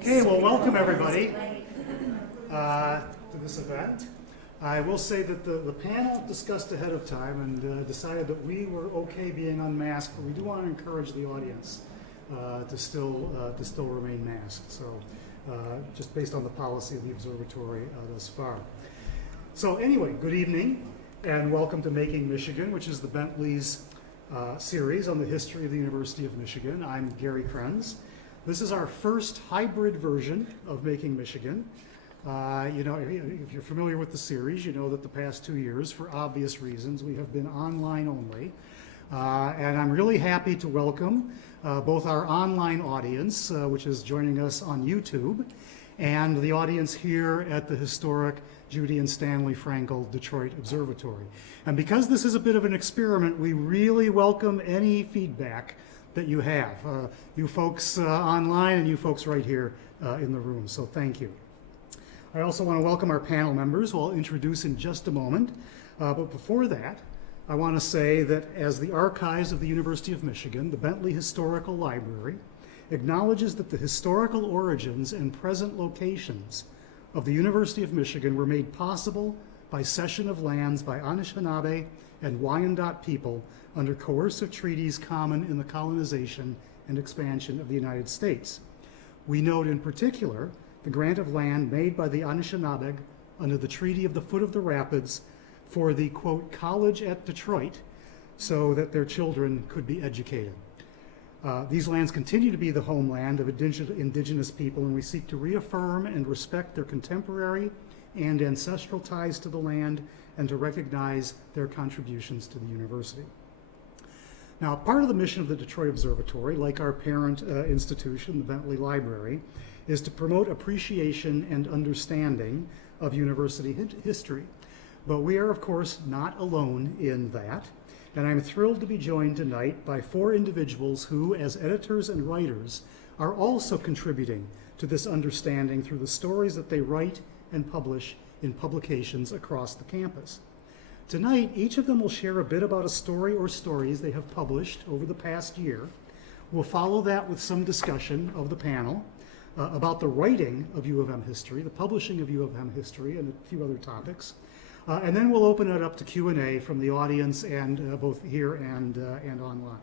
Okay, well, welcome everybody to this event. I will say that the panel discussed ahead of time and decided that we were okay being unmasked, but we do want to encourage the audience to still remain masked. So just based on the policy of the observatory thus far. So anyway, good evening and welcome to Making Michigan, which is the Bentley's series on the history of the University of Michigan. I'm Gary Krenz. This is our first hybrid version of Making Michigan. You know, if you're familiar with the series, you know that the past 2 years, for obvious reasons, we have been online only. And I'm really happy to welcome both our online audience, which is joining us on YouTube, and the audience here at the historic Judy and Stanley Frankel Detroit Observatory. And because this is a bit of an experiment, we really welcome any feedback that you have, you folks online and you folks right here in the room, so thank you. I also want to welcome our panel members, who I'll introduce in just a moment. But before that, I want to say that as the archives of the University of Michigan, the Bentley Historical Library acknowledges that the historical origins and present locations of the University of Michigan were made possible by cession of lands by Anishinaabe and Wyandot people under coercive treaties common in the colonization and expansion of the United States. We note in particular the grant of land made by the Anishinaabe under the Treaty of the Foot of the Rapids for the, quote, college at Detroit, so that their children could be educated. These lands continue to be the homeland of indigenous people, and we seek to reaffirm and respect their contemporary and ancestral ties to the land and to recognize their contributions to the university. Now, part of the mission of the Detroit Observatory, like our parent institution, the Bentley Library, is to promote appreciation and understanding of university history. But we are, of course, not alone in that. And I'm thrilled to be joined tonight by 4 individuals who, as editors and writers, are also contributing to this understanding through the stories that they write and publish in publications across the campus. Tonight, each of them will share a bit about a story or stories they have published over the past year. We'll follow that with some discussion of the panel about the writing of U of M history, the publishing of U of M history, and a few other topics. And then we'll open it up to Q&A from the audience and both here and online.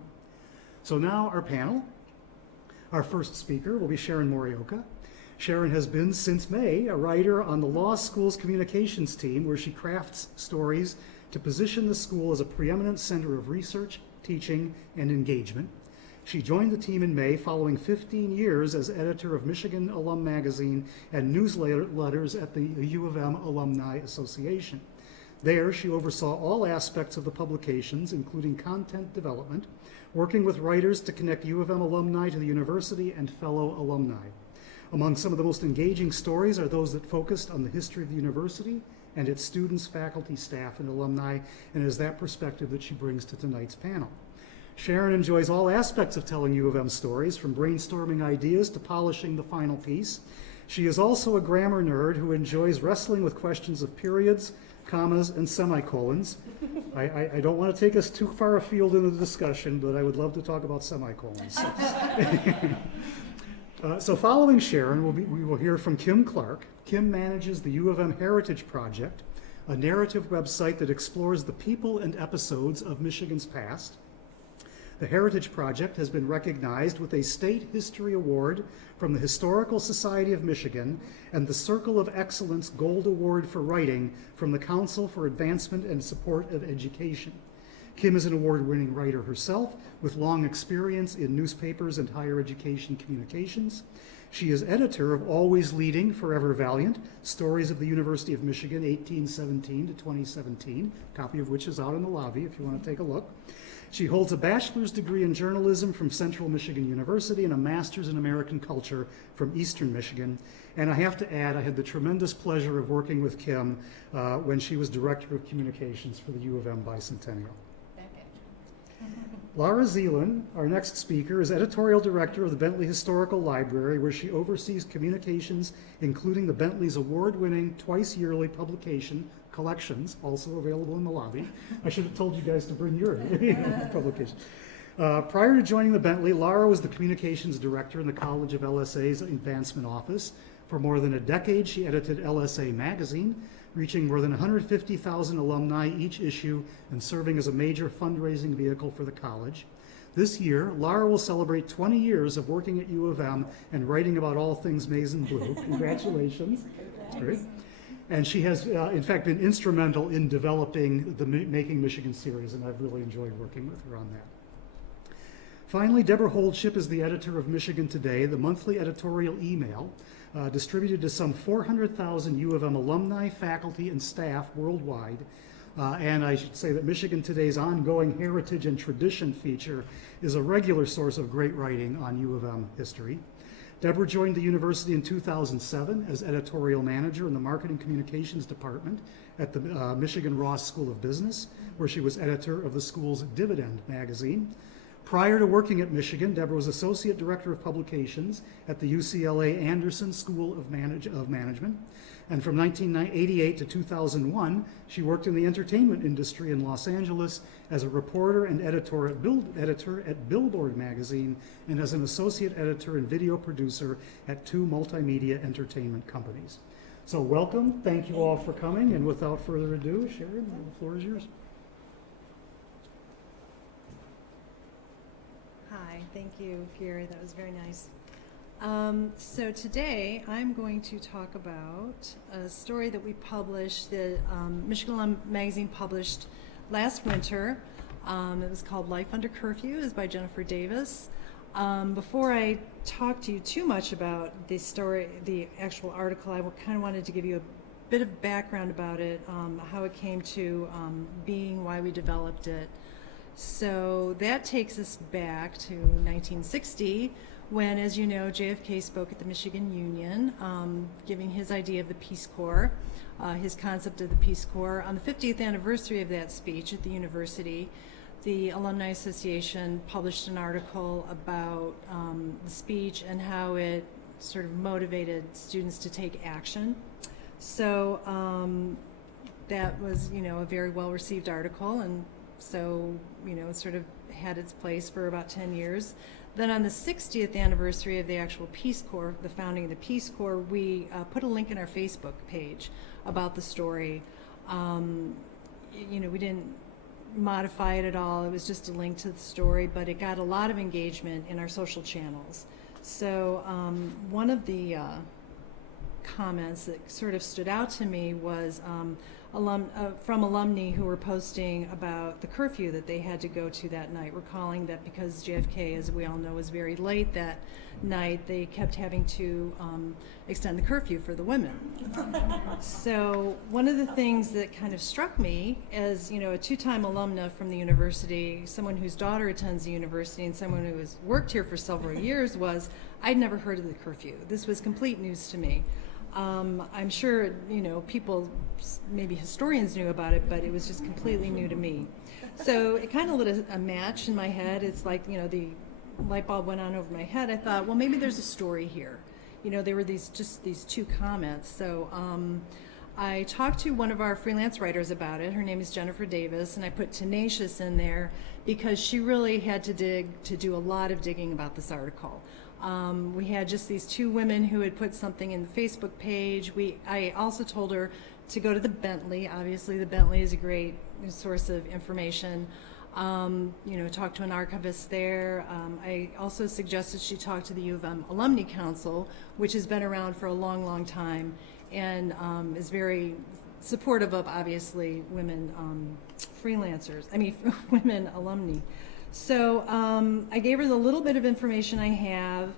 So now our panel. Our first speaker will be Sharon Morioka. Sharon has been, since May, a writer on the law school's communications team, where she crafts stories to position the school as a preeminent center of research, teaching, and engagement. She joined the team in May following 15 years as editor of Michigan Alum Magazine and newsletters at the U of M Alumni Association. There, she oversaw all aspects of the publications, including content development, working with writers to connect U of M alumni to the university and fellow alumni. Among some of the most engaging stories are those that focused on the history of the university and its students, faculty, staff, and alumni, and it is that perspective that she brings to tonight's panel. Sharon enjoys all aspects of telling U of M stories, from brainstorming ideas to polishing the final piece. She is also a grammar nerd who enjoys wrestling with questions of periods, commas, and semicolons. I don't want to take us too far afield in the discussion, but I would love to talk about semicolons. So following Sharon, we will hear from Kim Clark. Kim manages the U of M Heritage Project, a narrative website that explores the people and episodes of Michigan's past. The Heritage Project has been recognized with a State History Award from the Historical Society of Michigan and the Circle of Excellence Gold Award for Writing from the Council for Advancement and Support of Education. Kim is an award-winning writer herself with long experience in newspapers and higher education communications. She is editor of Always Leading, Forever Valiant, Stories of the University of Michigan, 1817 to 2017, a copy of which is out in the lobby if you want to take a look. She holds a bachelor's degree in journalism from Central Michigan University and a master's in American culture from Eastern Michigan. And I have to add, I had the tremendous pleasure of working with Kim when she was director of communications for the U of M Bicentennial. Laura Zeeland, our next speaker, is editorial director of the Bentley Historical Library, where she oversees communications, including the Bentley's award-winning twice-yearly publication, Collections, also available in the lobby. I should have told you guys to bring your publication. Prior to joining the Bentley, Lara was the communications director in the College of LSA's advancement office. For more than a decade, she edited LSA magazine, reaching more than 150,000 alumni each issue and serving as a major fundraising vehicle for the college. This year, Lara will celebrate 20 years of working at U of M and writing about all things maize and blue. Congratulations. That's great. And she has, in fact, been instrumental in developing the Making Michigan series, and I've really enjoyed working with her on that. Finally, Deborah Holdship is the editor of Michigan Today, the monthly editorial email distributed to some 400,000 U of M alumni, faculty, and staff worldwide. And I should say that Michigan Today's ongoing heritage and tradition feature is a regular source of great writing on U of M history. Deborah joined the university in 2007 as editorial manager in the Marketing Communications Department at the Michigan Ross School of Business, where she was editor of the school's Dividend magazine. Prior to working at Michigan, Deborah was Associate Director of Publications at the UCLA Anderson School of Management. And from 1988 to 2001, she worked in the entertainment industry in Los Angeles as a reporter and editor at Billboard magazine and as an associate editor and video producer at 2 multimedia entertainment companies. So welcome, thank you all for coming, and without further ado, Sharon, the floor is yours. Hi, thank you, Gary. That was very nice. So today I'm going to talk about a story that we published, that Michigan Alumni Magazine published last winter. It was called Life Under Curfew. It was by Jennifer Davis. Before I talk to you too much about the story, the actual article, I kind of wanted to give you a bit of background about it, how it came to being, why we developed it. So that takes us back to 1960, when, as you know, JFK spoke at the Michigan Union, giving his idea of the Peace Corps, his concept of the Peace Corps. On the 50th anniversary of that speech at the university, the Alumni Association published an article about the speech and how it sort of motivated students to take action. So that was, a very well-received article, and so, it sort of had its place for about 10 years. Then on the 60th anniversary of the actual Peace Corps, the founding of the Peace Corps, we put a link in our Facebook page about the story. We didn't modify it at all. It was just a link to the story, but it got a lot of engagement in our social channels. So one of the comments that sort of stood out to me was from alumni who were posting about the curfew that they had to go to that night, recalling that because JFK, as we all know, was very late that night, they kept having to extend the curfew for the women. So one of the things that kind of struck me as, a two-time alumna from the university, someone whose daughter attends the university and someone who has worked here for several years, was I'd never heard of the curfew. This was complete news to me. I'm sure, people, maybe historians knew about it, but it was just completely new to me. So it kind of lit a match in my head. It's like, the light bulb went on over my head. I thought, well, maybe there's a story here. There were these two comments. So I talked to one of our freelance writers about it. Her name is Jennifer Davis, and I put tenacious in there because she really had to do a lot of digging about this article. We had just these 2 women who had put something in the Facebook page. I also told her to go to the Bentley. Obviously, the Bentley is a great source of information. Talk to an archivist there. I also suggested she talk to the U of M Alumni Council, which has been around for a long, long time and is very supportive of, obviously, women women alumni. So I gave her the little bit of information I have,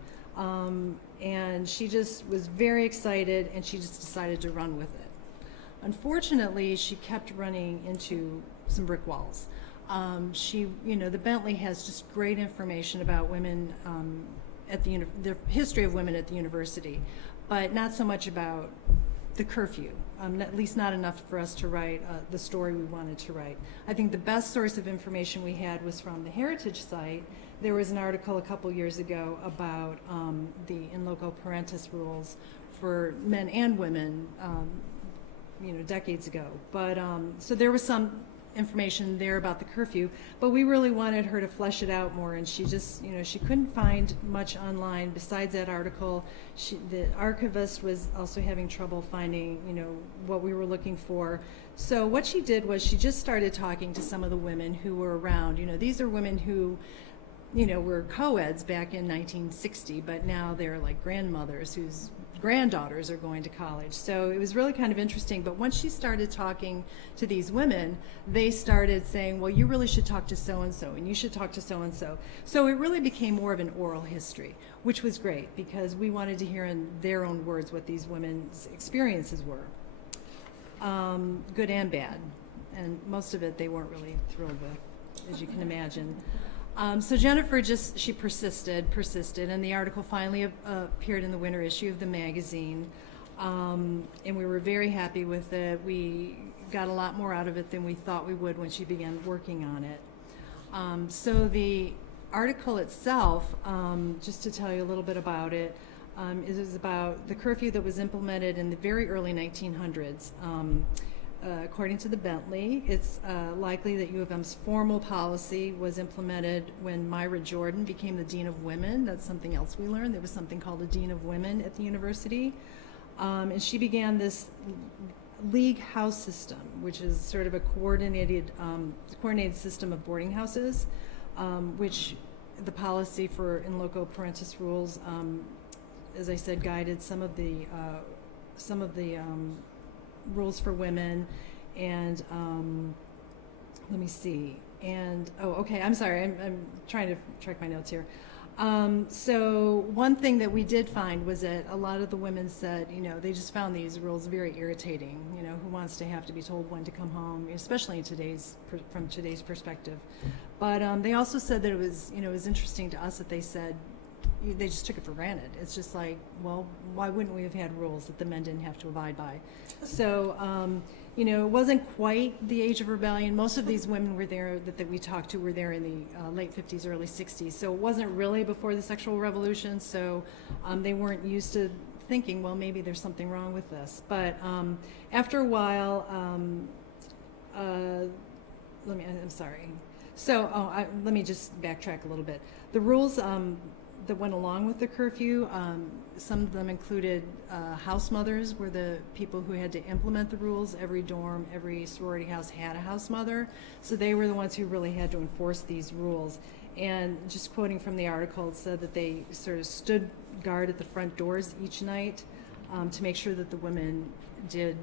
and she just was very excited, and she just decided to run with it. Unfortunately, she kept running into some brick walls. The Bentley has just great information about women at the history of women at the university, but not so much about the curfew, at least not enough for us to write the story we wanted to write. I think the best source of information we had was from the Heritage site. There was an article a couple years ago about the in loco parentis rules for men and women, decades ago. But so there was some information there about the curfew, but we really wanted her to flesh it out more, and she just, she couldn't find much online besides that article. The archivist was also having trouble finding, what we were looking for. So what she did was she just started talking to some of the women who were around. These are women who, were co-eds back in 1960, but now they're like grandmothers whose granddaughters are going to college. So it was really kind of interesting. But once she started talking to these women, they started saying, well, you really should talk to so-and-so, and you should talk to so-and-so. So it really became more of an oral history, which was great because we wanted to hear in their own words what these women's experiences were, good and bad. And most of it they weren't really thrilled with, as you can imagine. So Jennifer she persisted, and the article finally appeared in the winter issue of the magazine, and we were very happy with it. We got a lot more out of it than we thought we would when she began working on it. So the article itself, just to tell you a little bit about it, is about the curfew that was implemented in the very early 1900s. According to the Bentley, it's likely that U of M's formal policy was implemented when Myra Jordan became the Dean of Women. That's something else we learned. There was something called a Dean of Women at the university. And she began this league house system, which is sort of a coordinated system of boarding houses, which the policy for in loco parentis rules, as I said, guided some of the rules for women. And let me see. And I'm sorry, I'm trying to track my notes here. So one thing that we did find was that a lot of the women said, they just found these rules very irritating. Who wants to have to be told when to come home, especially from today's perspective. But they also said that it was interesting to us that they said they just took it for granted. It's just like, well, why wouldn't we have had rules that the men didn't have to abide by? So, it wasn't quite the age of rebellion. Most of these women were there that we talked to were there in the late 50s, early 60s. So it wasn't really before the sexual revolution. So they weren't used to thinking, well, maybe there's something wrong with this. But after a while, I'm sorry. So let me just backtrack a little bit. The rules that went along with the curfew, some of them included house mothers were the people who had to implement the rules. Every dorm, every sorority house had a house mother, so they were the ones who really had to enforce these rules. And just quoting from the article, it said that they sort of stood guard at the front doors each night to make sure that the women did,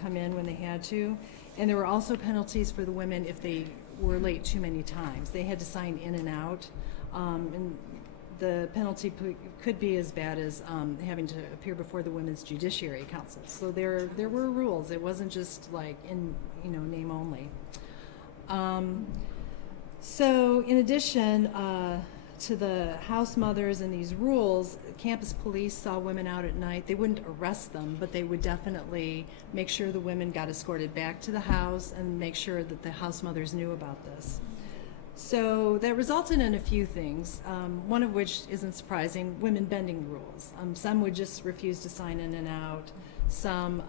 come in when they had to. And there were also penalties for the women if they were late too many times. They had to sign in and out. And the penalty could be as bad as having to appear before the Women's Judiciary Council. So there were rules. It wasn't just like in name only. So in addition to the house mothers and these rules, campus police saw women out at night. They wouldn't arrest them, but they would definitely make sure the women got escorted back to the house and make sure that the house mothers knew about this. So that resulted in a few things, one of which isn't surprising, women bending the rules. Some would just refuse to sign in and out. Some,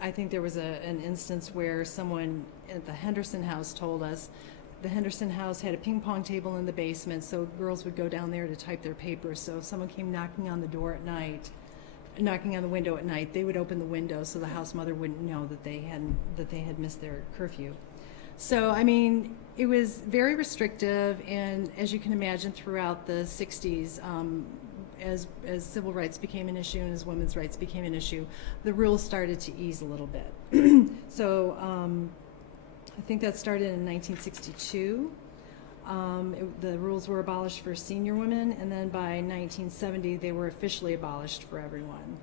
I think there was an instance where someone at the Henderson House told us the Henderson House had a ping pong table in the basement, so girls would go down there to type their papers. So if someone came knocking on the door at night, knocking on the window at night, they would open the window so the house mother wouldn't know that they had missed their curfew. So, I mean, it was very restrictive, and as you can imagine, throughout the 60s, as civil rights became an issue and as women's rights became an issue, the rules started to ease a little bit. So, I think that started in 1962. The rules were abolished for senior women, and then by 1970, they were officially abolished for everyone.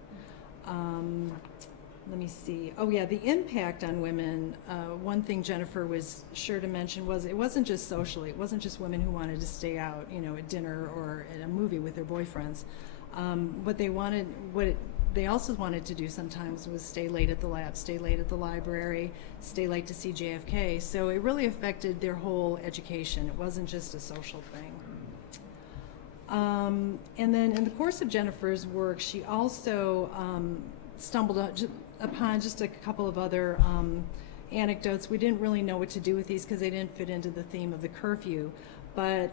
Let me see. Oh yeah, the impact on women. One thing Jennifer was sure to mention was it wasn't just socially. It wasn't just women who wanted to stay out, at dinner or at a movie with their boyfriends. What they also wanted to do sometimes was stay late at the lab, stay late at the library, stay late to see JFK. So it really affected their whole education. It wasn't just a social thing. And then in the course of Jennifer's work, she also stumbled upon just a couple of other anecdotes. We didn't really know what to do with these because they didn't fit into the theme of the curfew. But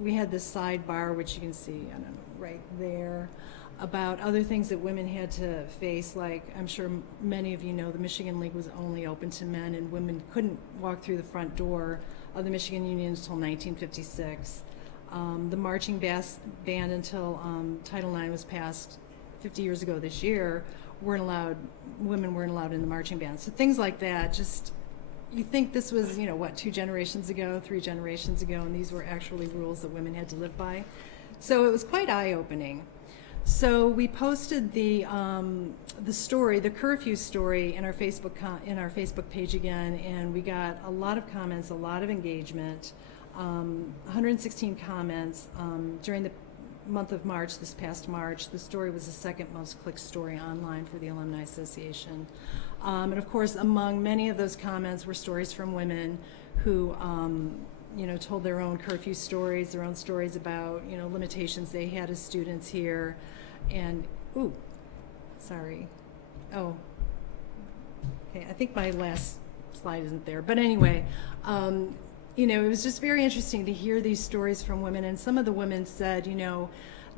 we had this sidebar, which you can see, I don't know, right there, about other things that women had to face. Like, I'm sure many of you know, the Michigan League was only open to men, and women couldn't walk through the front door of the Michigan Union until 1956. The marching band until Title IX was passed 50 years ago this year, women weren't allowed in the marching band. So things like that, just, you think this was, 2 generations ago, 3 generations ago, and these were actually rules that women had to live by. So it was quite eye-opening. So we posted the story, the curfew story, in our Facebook page again, and we got a lot of comments, a lot of engagement, 116 comments during the month of March, this past March. The story was the second most clicked story online for the Alumni Association. And of course, among many of those comments were stories from women who told their own curfew stories, their own stories about, limitations they had as students here. And, okay, I think my last slide isn't there. But anyway, it was just very interesting to hear these stories from women. And some of the women said,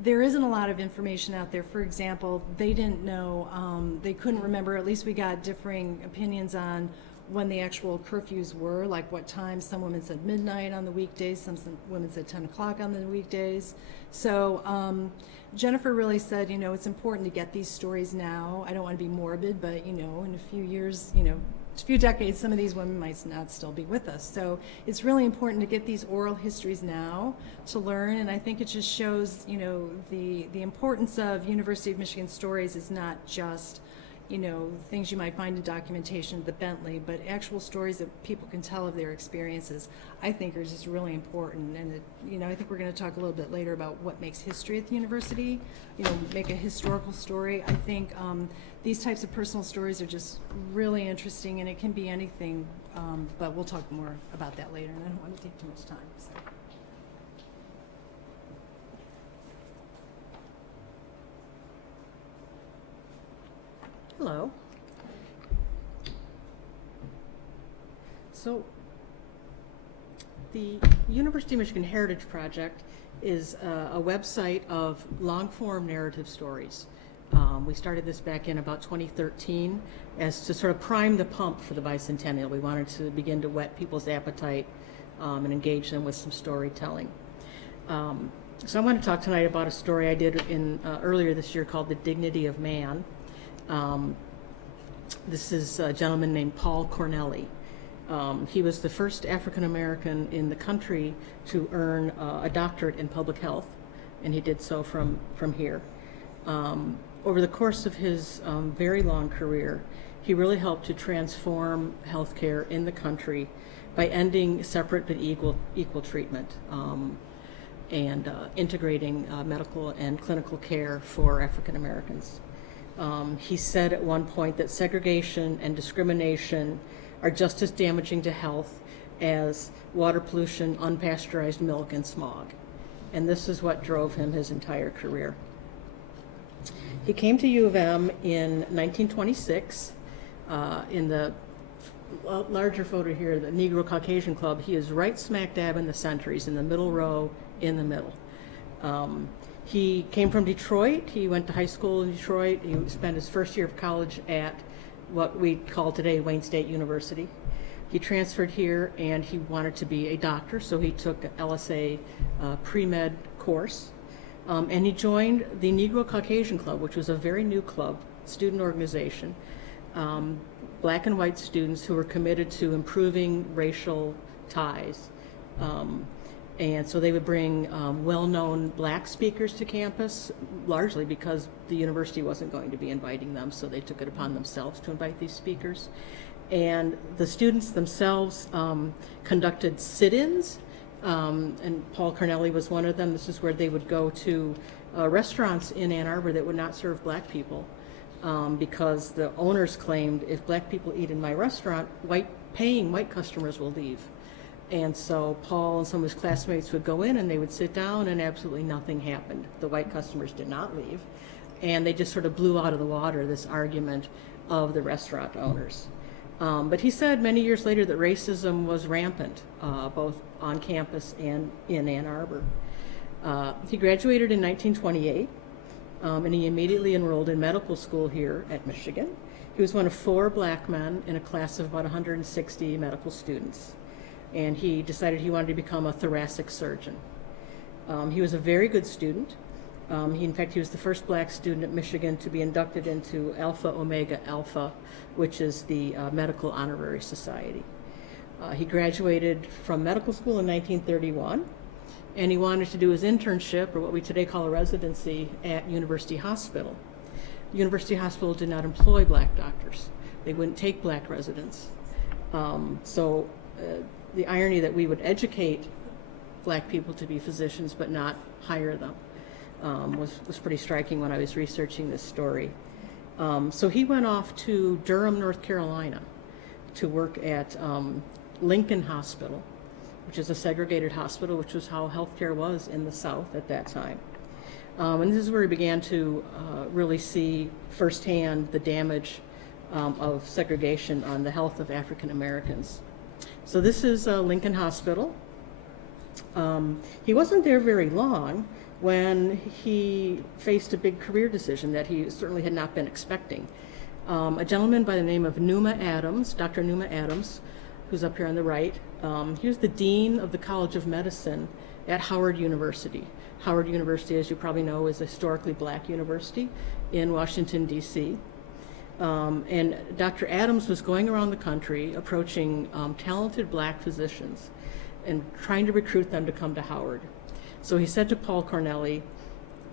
there isn't a lot of information out there. For example, they didn't know, they couldn't remember, at least we got differing opinions on when the actual curfews were, like what time. Some women said midnight on the weekdays, some women said 10 o'clock on the weekdays. So Jennifer really said, it's important to get these stories now. I don't want to be morbid, but in a few years, a few decades, some of these women might not still be with us. So it's really important to get these oral histories now to learn, and I think it just shows, the importance of University of Michigan stories is not just, things you might find in documentation at the Bentley, but actual stories that people can tell of their experiences, I think are just really important. And, I think we're going to talk a little bit later about what makes history at the university, make a historical story. I think these types of personal stories are just really interesting, and it can be anything, but we'll talk more about that later, and I don't want to take too much time. So. Hello. So, the University of Michigan Heritage Project is a website of long-form narrative stories. We started this back in about 2013 as to sort of prime the pump for the bicentennial. We wanted to begin to whet people's appetite and engage them with some storytelling. So I want to talk tonight about a story I did earlier this year called The Dignity of Man. This is a gentleman named Paul Corneli. He was the first African American in the country to earn a doctorate in public health, and he did so from here. Over the course of his very long career, he really helped to transform healthcare in the country by ending separate but equal treatment and integrating medical and clinical care for African Americans. He said at one point that segregation and discrimination are just as damaging to health as water pollution, unpasteurized milk, and smog. And this is what drove him his entire career. He came to U of M in 1926 in the larger photo here, the Negro Caucasian Club. He is right smack dab in the center. He's in the middle row, in the middle. He came from Detroit. He went to high school in Detroit. He spent his first year of college at what we call today Wayne State University. He transferred here and he wanted to be a doctor, so he took an LSA pre-med course. And he joined the Negro Caucasian Club, which was a very new club, student organization, black and white students who were committed to improving racial ties. And so they would bring well-known black speakers to campus, largely because the university wasn't going to be inviting them, so they took it upon themselves to invite these speakers. And the students themselves conducted sit-ins, and Paul Corneli was one of them. This is where they would go to restaurants in Ann Arbor that would not serve black people because the owners claimed if black people eat in my restaurant, paying white customers will leave. And so Paul and some of his classmates would go in and they would sit down and absolutely nothing happened. The white customers did not leave. And they just sort of blew out of the water this argument of the restaurant owners. But he said many years later that racism was rampant, both on campus and in Ann Arbor. He graduated in 1928, and he immediately enrolled in medical school here at Michigan. He was one of 4 black men in a class of about 160 medical students, and he decided he wanted to become a thoracic surgeon. He was a very good student. In fact, he was the first black student at Michigan to be inducted into Alpha Omega Alpha, which is the Medical Honorary Society. He graduated from medical school in 1931, and he wanted to do his internship, or what we today call a residency, at University Hospital. University Hospital did not employ black doctors. They wouldn't take black residents. So the irony that we would educate black people to be physicians but not hire them was pretty striking when I was researching this story. So he went off to Durham, North Carolina to work at Lincoln Hospital, which is a segregated hospital, which was how healthcare was in the South at that time. And this is where he began to really see firsthand the damage of segregation on the health of African Americans. So this is Lincoln Hospital. He wasn't there very long when he faced a big career decision that he certainly had not been expecting. A gentleman by the name of Numa Adams, Dr. Numa Adams, who's up here on the right, he was the dean of the College of Medicine at Howard University. Howard University, as you probably know, is a historically black university in Washington, D.C. And Dr. Adams was going around the country approaching talented black physicians and trying to recruit them to come to Howard. So he said to Paul Corneli,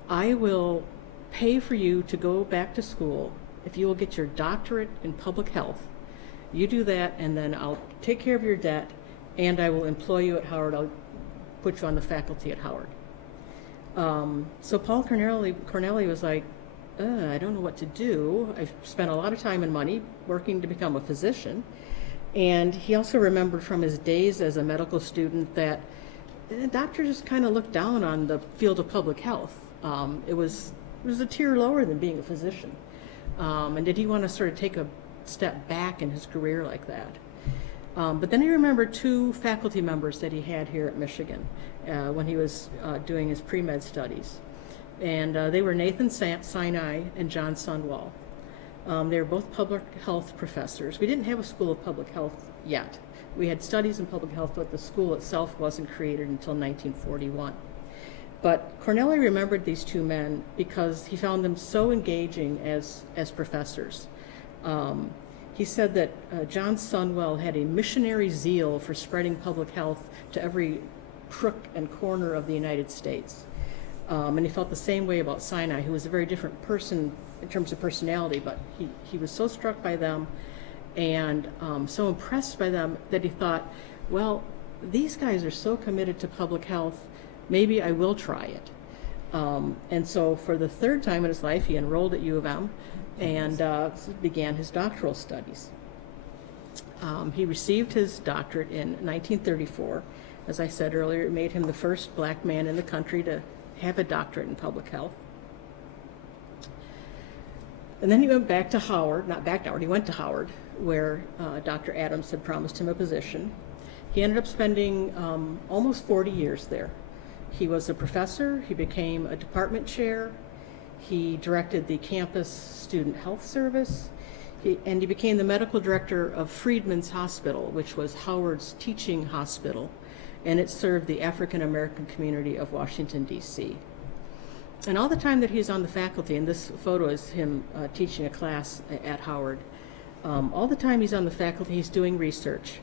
I will pay for you to go back to school if you will get your doctorate in public health. You do that, and then I'll take care of your debt, and I will employ you at Howard. I'll put you on the faculty at Howard. So Paul Corneli was like, I don't know what to do. I've spent a lot of time and money working to become a physician. And he also remembered from his days as a medical student that doctors just kind of looked down on the field of public health. It was a tier lower than being a physician. And did he want to sort of take a step back in his career like that? But then he remembered 2 faculty members that he had here at Michigan when he was doing his pre-med studies. And they were Nathan Sinai and John Sonwall. They were both public health professors. We didn't have a school of public health yet. We had studies in public health, but the school itself wasn't created until 1941. But Corneli remembered these 2 men because he found them so engaging as professors. He said that John Sonwell had a missionary zeal for spreading public health to every crook and corner of the United States. And he felt the same way about Sinai, who was a very different person in terms of personality, but he was so struck by them and so impressed by them that he thought, well, these guys are so committed to public health, maybe I will try it. And so for the 3rd time in his life, he enrolled at U of M and began his doctoral studies. He received his doctorate in 1934. As I said earlier, it made him the first black man in the country to have a doctorate in public health. And then he went back to Howard, not back to Howard, he went to Howard, where Dr. Adams had promised him a position. He ended up spending almost 40 years there. He was a professor, he became a department chair, he directed the campus student health service, and he became the medical director of Freedman's Hospital, which was Howard's teaching hospital, and it served the African American community of Washington, D.C. And all the time that he's on the faculty, and this photo is him teaching a class at Howard, all the time he's on the faculty, he's doing research.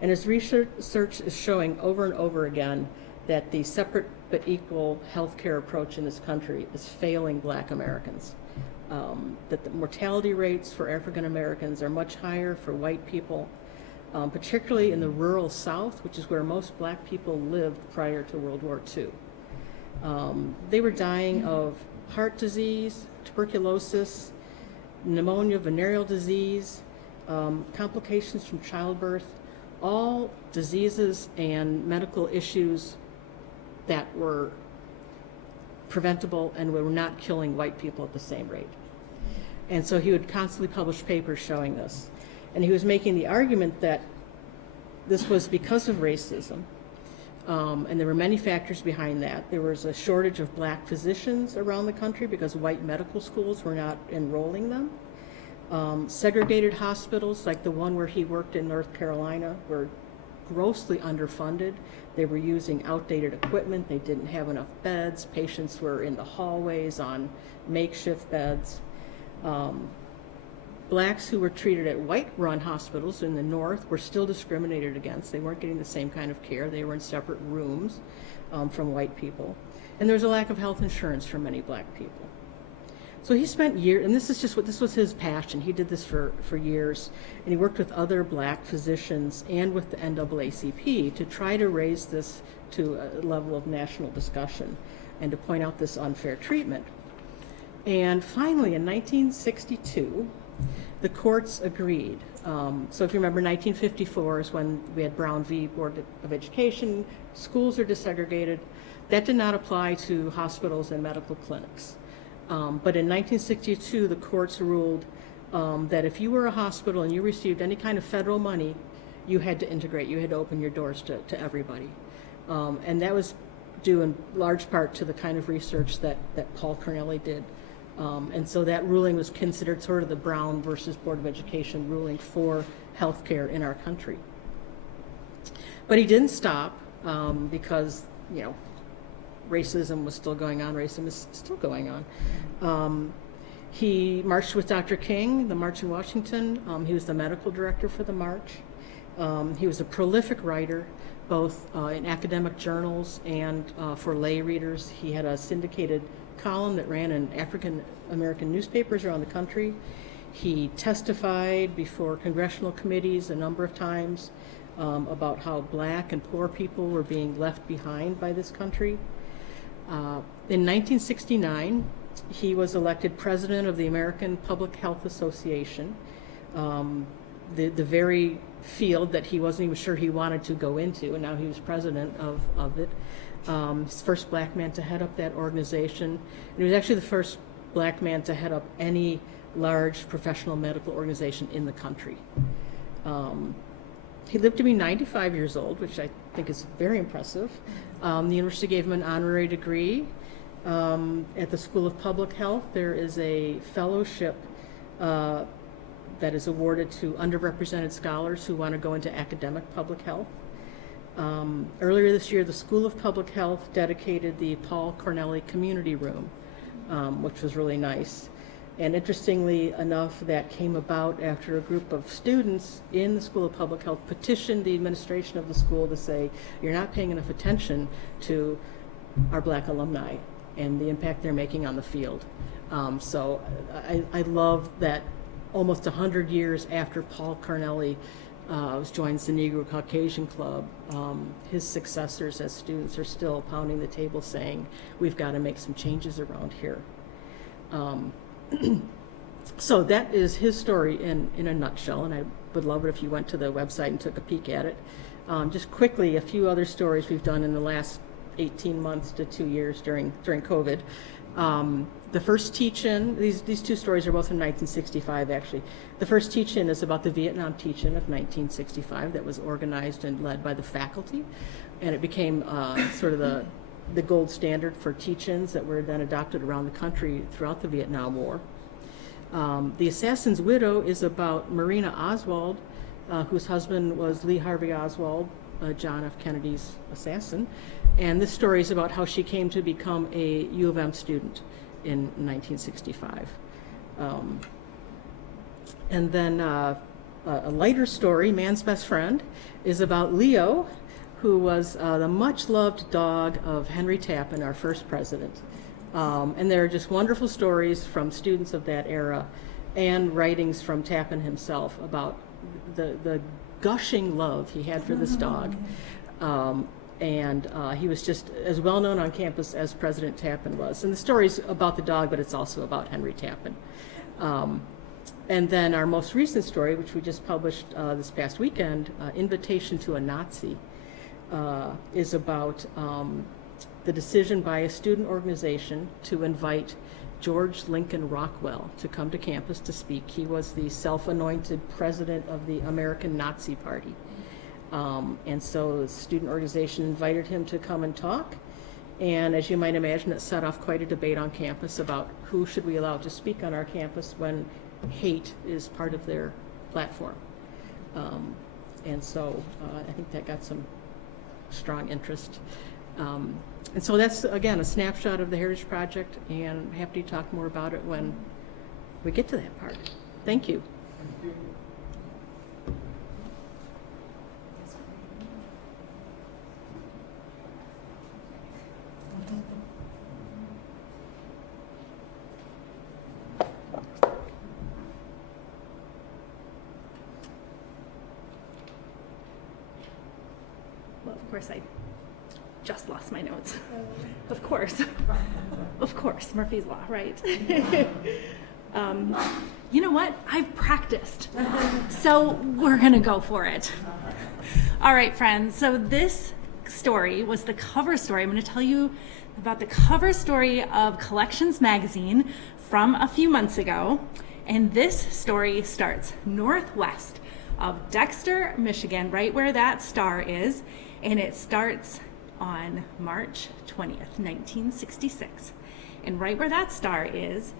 And his research is showing over and over again that the separate but equal healthcare approach in this country is failing black Americans. That the mortality rates for African Americans are much higher for white people, particularly in the rural South, which is where most black people lived prior to World War II. They were dying of heart disease, tuberculosis, pneumonia, venereal disease, complications from childbirth, all diseases and medical issues that were preventable and were not killing white people at the same rate. And so he would constantly publish papers showing this. And he was making the argument that this was because of racism, and there were many factors behind that. There was a shortage of black physicians around the country because white medical schools were not enrolling them. Segregated hospitals, like the one where he worked in North Carolina, were grossly underfunded. They were using outdated equipment. They didn't have enough beds. Patients were in the hallways on makeshift beds. Blacks who were treated at white-run hospitals in the North were still discriminated against. They weren't getting the same kind of care. They were in separate rooms from white people. And there was a lack of health insurance for many black people. So he spent years, and this was his passion. He did this for years, and he worked with other black physicians and with the NAACP to try to raise this to a level of national discussion and to point out this unfair treatment. And finally, in 1962, the courts agreed. So if you remember, 1954 is when we had Brown v. Board of Education. Schools are desegregated. That did not apply to hospitals and medical clinics. But in 1962, the courts ruled that if you were a hospital and you received any kind of federal money, you had to integrate. You had to open your doors to everybody. And that was due in large part to the kind of research that Paul Corneli did. And so that ruling was considered sort of the Brown versus Board of Education ruling for healthcare in our country. But he didn't stop because, you know, racism was still going on. Racism is still going on. He marched with Dr. King, the March in Washington. He was the medical director for the march. He was a prolific writer, both in academic journals and for lay readers. He had a syndicated column that ran in African American newspapers around the country. He testified before congressional committees a number of times about how black and poor people were being left behind by this country. In 1969, he was elected president of the American Public Health Association, the very field that he wasn't even sure he wanted to go into, and now he was president of it. He's the first black man to head up that organization. And he was actually the first black man to head up any large professional medical organization in the country. He lived to be 95 years old, which I think is very impressive. The university gave him an honorary degree. At the School of Public Health, there is a fellowship that is awarded to underrepresented scholars who want to go into academic public health. Earlier this year, the School of Public Health dedicated the Paul Corneli Community Room, which was really nice. And interestingly enough, that came about after a group of students in the School of Public Health petitioned the administration of the school to say, you're not paying enough attention to our black alumni and the impact they're making on the field. So I love that almost 100 years after Paul Corneli joins the Negro Caucasian Club, his successors as students are still pounding the table saying, we've got to make some changes around here. So that is his story in a nutshell, and I would love it if you went to the website and took a peek at it. Just quickly, a few other stories we've done in the last 18 months to 2 years during COVID. The first teach-in, these two stories are both from 1965 actually. The first teach-in is about the Vietnam teach-in of 1965 that was organized and led by the faculty, and it became sort of the gold standard for teach-ins that were then adopted around the country throughout the Vietnam War. The Assassin's Widow is about Marina Oswald, whose husband was Lee Harvey Oswald, John F. Kennedy's assassin. And this story is about how she came to become a U of M student in 1965. And then a lighter story, Man's Best Friend, is about Leo, who was the much-loved dog of Henry Tappan, our first president. And there are just wonderful stories from students of that era and writings from Tappan himself about the gushing love he had for this dog. And he was just as well known on campus as President Tappan was. And the story's about the dog, but it's also about Henry Tappan. And then our most recent story, which we just published this past weekend, Invitation to a Nazi, is about the decision by a student organization to invite George Lincoln Rockwell to come to campus to speak. He was the self-anointed president of the American Nazi Party. And so the student organization invited him to come and talk. And as you might imagine, it set off quite a debate on campus about who should we allow to speak on our campus when hate is part of their platform. And so I think that got some strong interest. And so that's, again, a snapshot of the Heritage Project, and I'm happy to talk more about it when we get to that part. Thank you. Well, of course, I just lost my notes. Of course. Of course, Murphy's Law, right? You know what? I've practiced. So we're going to go for it. All right, friends. So this story was the cover story. I'm going to tell you about the cover story of Collections Magazine from a few months ago. And this story starts northwest of Dexter, Michigan, right where that star is. And it starts on March 20th, 1966. And right where that star is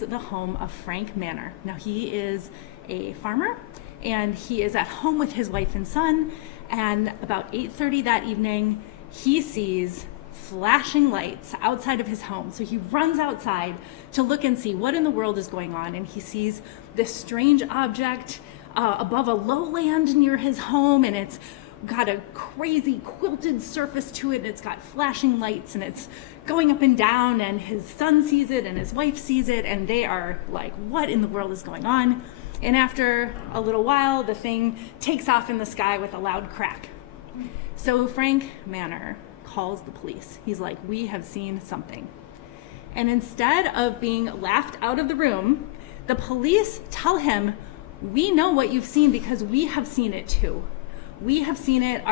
the home of Frank Manor. Now, he is a farmer, and he is at home with his wife and son, and about 8:30 that evening, he sees flashing lights outside of his home. So he runs outside to look and see what in the world is going on, and he sees this strange object above a lowland near his home, and it's got a crazy quilted surface to it, and it's got flashing lights, and it's going up and down, and his son sees it and his wife sees it, and they are like, what in the world is going on? And after a little while, the thing takes off in the sky with a loud crack. So Frank Manor calls the police. He's like, we have seen something. And instead of being laughed out of the room, the police tell him, we know what you've seen because we have seen it too. We have seen it,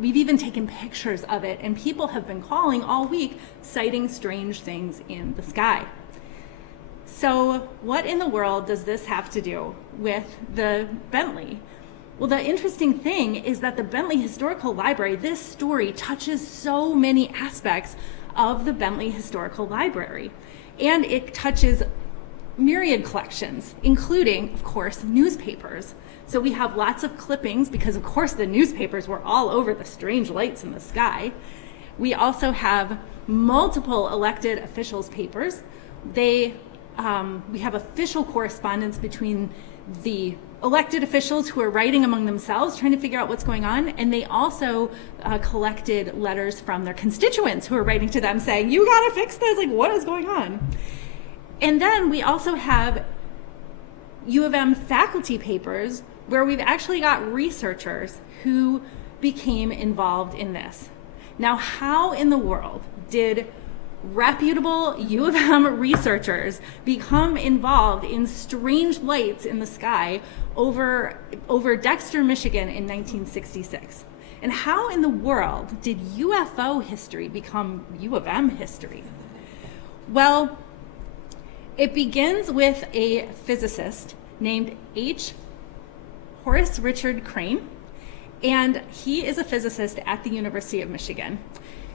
we've even taken pictures of it, and people have been calling all week citing strange things in the sky. So what in the world does this have to do with the Bentley? Well, the interesting thing is that the Bentley Historical Library, this story touches so many aspects of the Bentley Historical Library, and it touches myriad collections, including, of course, newspapers. So we have lots of clippings because, of course, the newspapers were all over the strange lights in the sky. We also have multiple elected officials' papers. We have official correspondence between the elected officials who are writing among themselves, trying to figure out what's going on, and they also collected letters from their constituents who are writing to them saying, you gotta fix this, like what is going on? And then we also have U of M faculty papers where we've actually got researchers who became involved in this. Now, how in the world did reputable U of M researchers become involved in strange lights in the sky over Dexter, Michigan in 1966? And how in the world did UFO history become U of M history? Well, it begins with a physicist named Horace Richard Crane, and he is a physicist at the University of Michigan.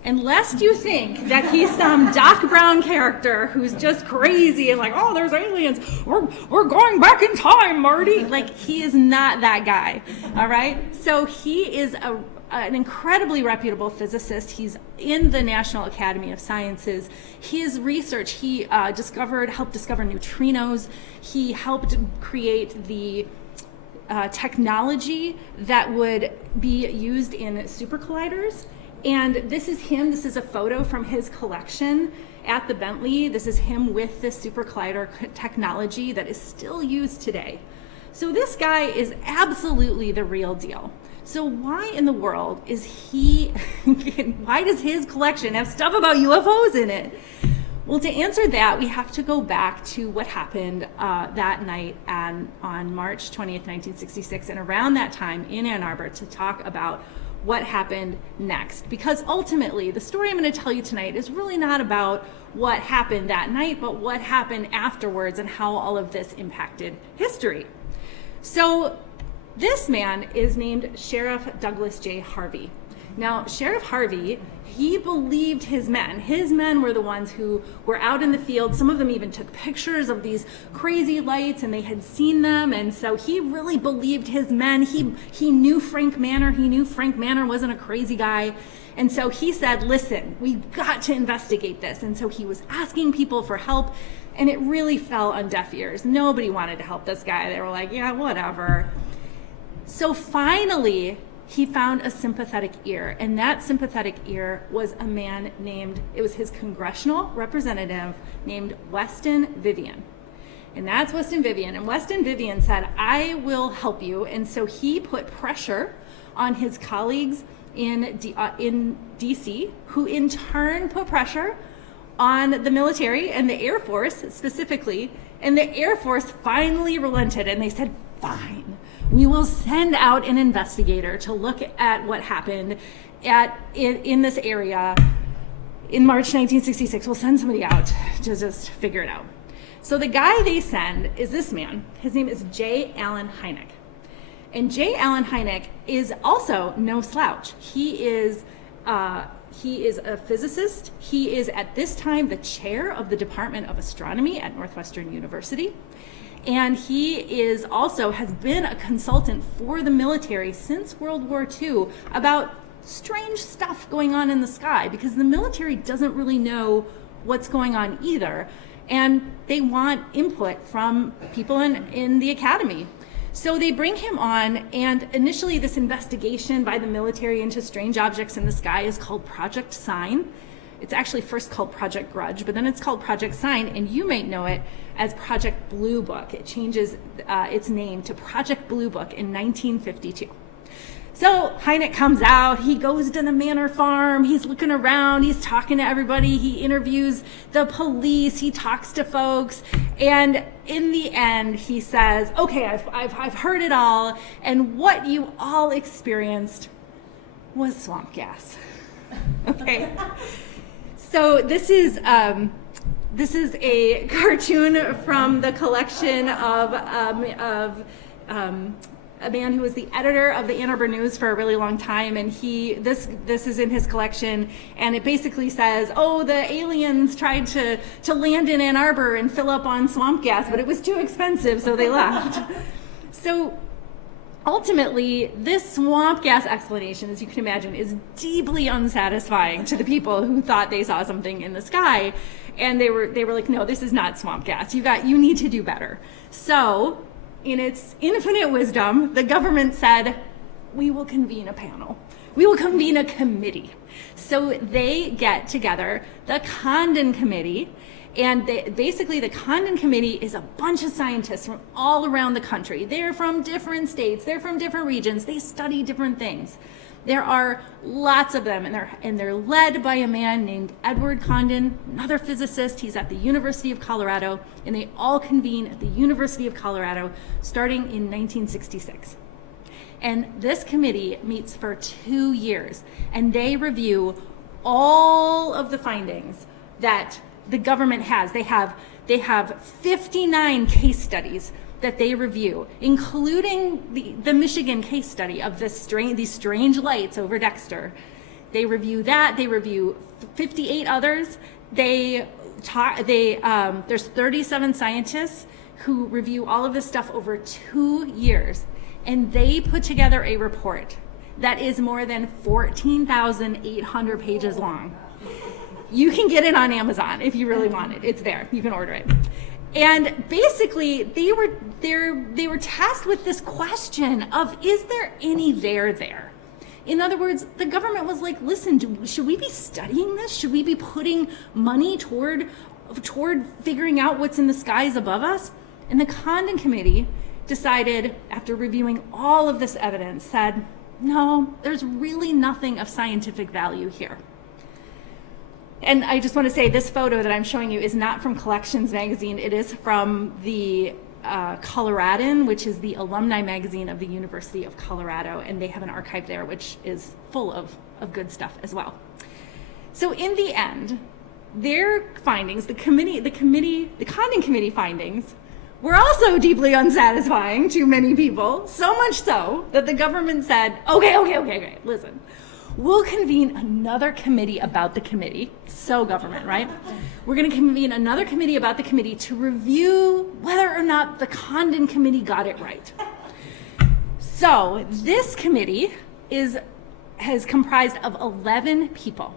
And lest you think that he's some Doc Brown character who's just crazy and like, oh, there's aliens, we're going back in time, Marty. Like, he is not that guy, all right? So he is an incredibly reputable physicist. He's in the National Academy of Sciences. His research, he helped discover neutrinos. He helped create the technology that would be used in super colliders. And this is him. This is a photo from his collection at the Bentley. This is him with this super collider technology that is still used today. So this guy is absolutely the real deal. So why in the world is why does his collection have stuff about UFOs in it? Well, to answer that, we have to go back to what happened that night on March 20th, 1966, and around that time in Ann Arbor to talk about what happened next. Because ultimately, the story I'm going to tell you tonight is really not about what happened that night, but what happened afterwards and how all of this impacted history. So this man is named Sheriff Douglas J. Harvey. Now, Sheriff Harvey, he believed his men. His men were the ones who were out in the field. Some of them even took pictures of these crazy lights, and they had seen them. And so he really believed his men. He knew Frank Manor. He knew Frank Manor wasn't a crazy guy. And so he said, listen, we've got to investigate this. And so he was asking people for help, and it really fell on deaf ears. Nobody wanted to help this guy. They were like, yeah, whatever. So finally, he found a sympathetic ear, and that sympathetic ear was a man named, it was his congressional representative named Weston Vivian. And that's Weston Vivian. And Weston Vivian said, I will help you. And so he put pressure on his colleagues in DC, who in turn put pressure on the military and the Air Force specifically. And the Air Force finally relented, and they said, fine. We will send out an investigator to look at what happened in this area in March 1966. We'll send somebody out to just figure it out. So the guy they send is this man. His name is J. Allen Hynek. And J. Allen Hynek is also no slouch. He is a physicist. He is at this time the chair of the Department of Astronomy at Northwestern University. And he is also has been a consultant for the military since World War II about strange stuff going on in the sky, because the military doesn't really know what's going on either. And they want input from people in the academy. So they bring him on, and initially this investigation by the military into strange objects in the sky is called Project Sign. It's actually first called Project Grudge, but then it's called Project Sign, and you might know it as Project Blue Book. It changes its name to Project Blue Book in 1952. So Hynek comes out, he goes to the manor farm, he's looking around, he's talking to everybody, he interviews the police, he talks to folks, and in the end he says, okay, I've heard it all, and what you all experienced was swamp gas. Okay. So this is a cartoon from the collection of a man who was the editor of the Ann Arbor News for a really long time, and this is in his collection, and it basically says, oh, the aliens tried to land in Ann Arbor and fill up on swamp gas, but it was too expensive, so they left. So ultimately, this swamp gas explanation, as you can imagine, is deeply unsatisfying to the people who thought they saw something in the sky, and they were like, no, this is not swamp gas. You need to do better. So, in its infinite wisdom, the government said, we will convene a panel. We will convene a committee. So they get together the Condon Committee, and basically the Condon Committee is a bunch of scientists from all around the country. They're from different states, they're from different regions, they study different things. There are lots of them, and they're led by a man named Edward Condon, another physicist. He's at the University of Colorado, and they all convene at the University of Colorado starting in 1966. And this committee meets for 2 years, and they review all of the findings that the government has. They have 59 case studies that they review, including the Michigan case study of these strange lights over Dexter. They review that. They review 58 others. There's 37 scientists who review all of this stuff over 2 years, and they put together a report that is more than 14,800 pages long. You can get it on Amazon if you really want it. It's there. You can order it. And basically, they were tasked with this question of, is there any there? In other words, the government was like, listen, should we be studying this? Should we be putting money toward figuring out what's in the skies above us? And the Condon Committee decided, after reviewing all of this evidence, said, no, there's really nothing of scientific value here. And I just want to say, this photo that I'm showing you is not from Collections magazine. It is from the Coloradan, which is the alumni magazine of the University of Colorado, and they have an archive there which is full of good stuff as well. So in the end, their findings, the Condon Committee findings, were also deeply unsatisfying to many people, so much so that the government said, okay, listen, we'll convene another committee about the committee. So government, right? We're going to convene another committee about the committee to review whether or not the Condon Committee got it right. So this committee is comprised of 11 people.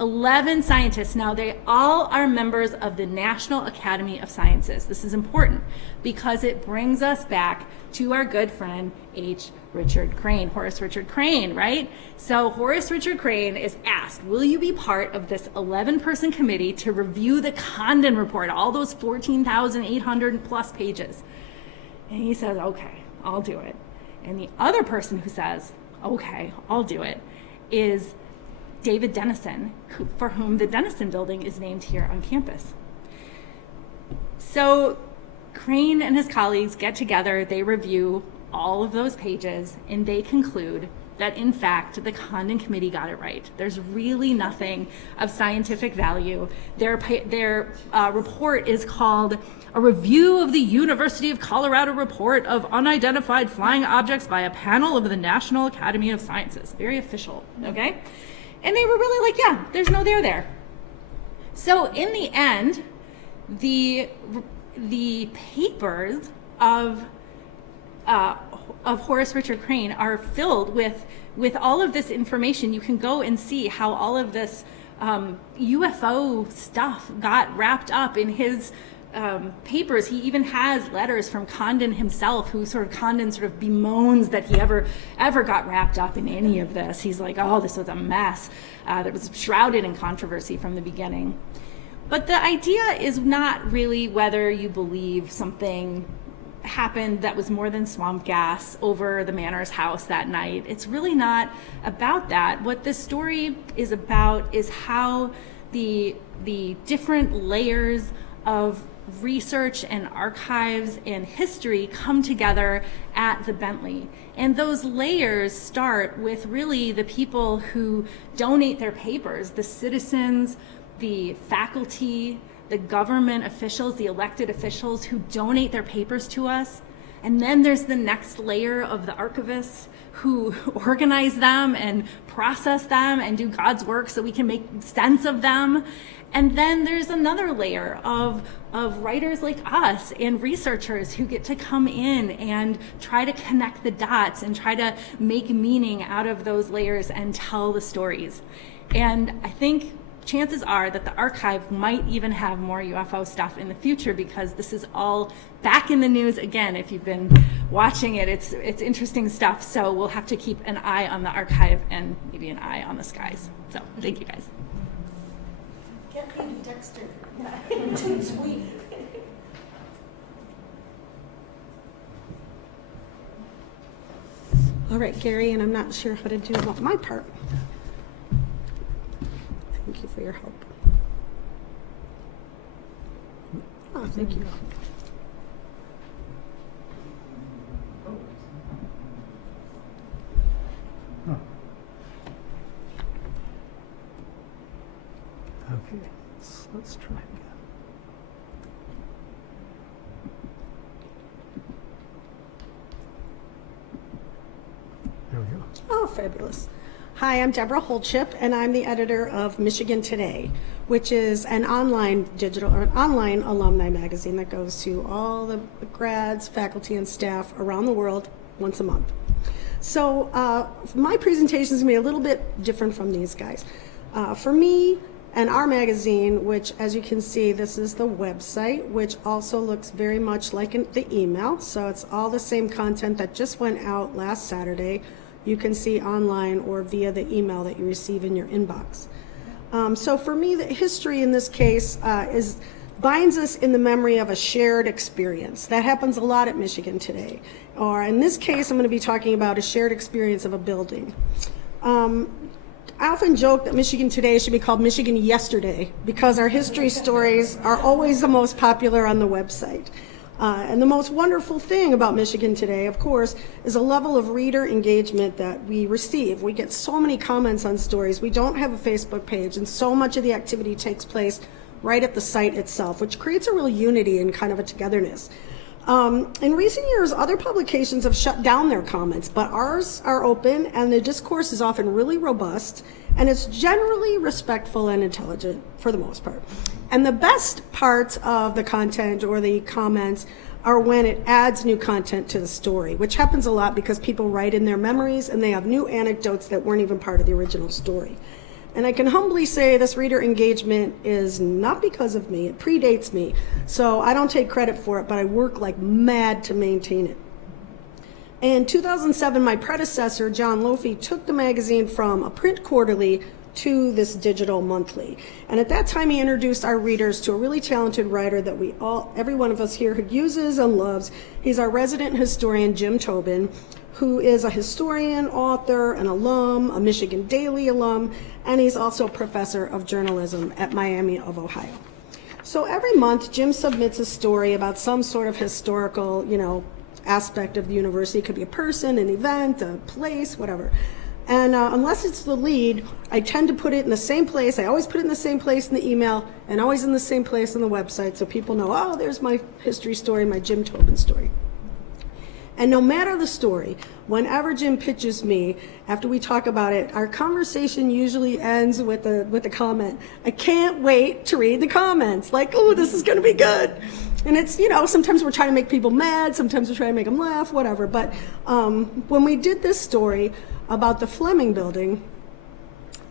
11 scientists. Now, they all are members of the National Academy of Sciences. This is important because it brings us back to our good friend Horace Richard Crane, right? So Horace Richard Crane is asked, will you be part of this 11-person committee to review the Condon report, all those 14,800 plus pages? And he says, okay, I'll do it. And the other person who says, okay, I'll do it, is David Dennison, for whom the Dennison building is named here on campus. So Crane and his colleagues get together, they review all of those pages, and they conclude that in fact the Condon Committee got it right. There's really nothing of scientific value. Their report is called A Review of the University of Colorado Report of Unidentified Flying Objects by a Panel of the National Academy of Sciences. Very official, okay? And they were really like, yeah, there's no there. So in the end, the papers of Horace Richard Crane are filled with all of this information. You can go and see how all of this UFO stuff got wrapped up in his papers. He even has letters from Condon himself, who Condon bemoans that he ever got wrapped up in any of this. He's like, oh, this was a mess that was shrouded in controversy from the beginning. But the idea is not really whether you believe something happened that was more than swamp gas over the manor's house that night. It's really not about that. What this story is about is how the different layers of research and archives and history come together at the Bentley. And those layers start with really the people who donate their papers, the citizens, the faculty, the government officials, the elected officials who donate their papers to us. And then there's the next layer of the archivists who organize them and process them and do God's work so we can make sense of them. And then there's another layer of writers like us and researchers who get to come in and try to connect the dots and try to make meaning out of those layers and tell the stories. And I think chances are that the archive might even have more UFO stuff in the future, because this is all back in the news again. If you've been watching it, it's interesting stuff. So we'll have to keep an eye on the archive and maybe an eye on the skies. So thank you guys. Get me to Dexter. Too sweet. All right, Gary, and I'm not sure how to do my part. Thank you for your help. Oh, thank you. Huh. Okay, let's try again. There we go. Oh, fabulous. Hi, I'm Deborah Holchip, and I'm the editor of Michigan Today, which is an online alumni magazine that goes to all the grads, faculty, and staff around the world once a month. So my presentation is going to be a little bit different from these guys. For me and our magazine, which, as you can see, this is the website, which also looks very much like the email. So it's all the same content that just went out last Saturday. You can see online or via the email that you receive in your inbox. So for me, the history in this case binds us in the memory of a shared experience. That happens a lot at Michigan Today. Or in this case, I'm going to be talking about a shared experience of a building. I often joke that Michigan Today should be called Michigan Yesterday, because our history stories are always the most popular on the website. And the most wonderful thing about Michigan Today, of course, is a level of reader engagement that we receive. We get so many comments on stories. We don't have a Facebook page, and so much of the activity takes place right at the site itself, which creates a real unity and kind of a togetherness. In recent years, other publications have shut down their comments, but ours are open, and the discourse is often really robust, and it's generally respectful and intelligent for the most part. And the best parts of the content or the comments are when it adds new content to the story, which happens a lot because people write in their memories and they have new anecdotes that weren't even part of the original story. And I can humbly say this reader engagement is not because of me, it predates me. So I don't take credit for it, but I work like mad to maintain it. In 2007, my predecessor, John Lofi, took the magazine from a print quarterly to this digital monthly. And at that time, he introduced our readers to a really talented writer that every one of us here uses and loves. He's our resident historian, Jim Tobin, who is a historian, author, an alum, a Michigan Daily alum, and he's also a professor of journalism at Miami of Ohio. So every month, Jim submits a story about some sort of historical, aspect of the university. It could be a person, an event, a place, whatever. And unless it's the lead, I tend to put it in the same place. I always put it in the same place in the email and always in the same place on the website so people know, oh, there's my history story, my Jim Tobin story. And no matter the story, whenever Jim pitches me, after we talk about it, our conversation usually ends with the comment, I can't wait to read the comments. Like, oh, this is going to be good. And it's, sometimes we're trying to make people mad, sometimes we're trying to make them laugh, whatever. But when we did this story about the Fleming building,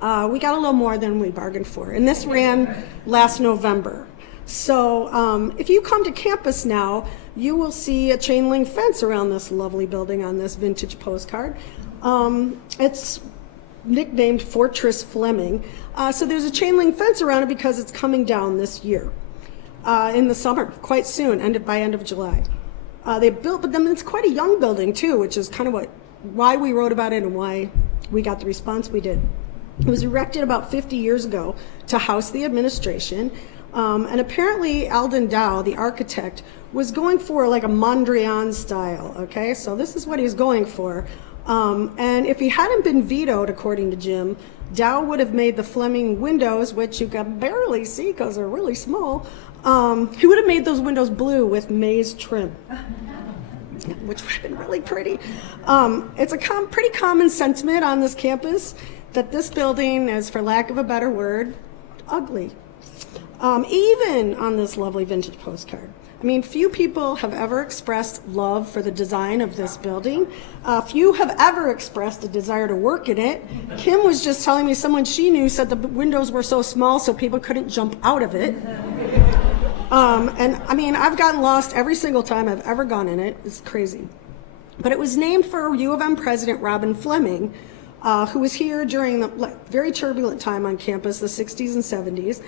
we got a little more than we bargained for. And this ran last November. So if you come to campus now, you will see a chain link fence around this lovely building on this vintage postcard. It's nicknamed Fortress Fleming. So there's a chain link fence around it because it's coming down this year in the summer, quite soon, by end of July. They built, but then it's quite a young building too, which is kind of why we wrote about it and why we got the response we did. It was erected about 50 years ago to house the administration. And apparently Alden Dow, the architect, was going for like a Mondrian style, okay? So this is what he's going for. And if he hadn't been vetoed, according to Jim, Dow would have made the Fleming windows, which you can barely see because they're really small, he would have made those windows blue with maize trim, which would have been really pretty. It's a pretty common sentiment on this campus that this building is, for lack of a better word, ugly. Even on this lovely vintage postcard. I mean, few people have ever expressed love for the design of this building. Few have ever expressed a desire to work in it. Kim was just telling me someone she knew said the windows were so small so people couldn't jump out of it. And I mean, I've gotten lost every single time I've ever gone in it. It's crazy. But it was named for U of M President Robin Fleming, who was here during the very turbulent time on campus, the 60s and 70s.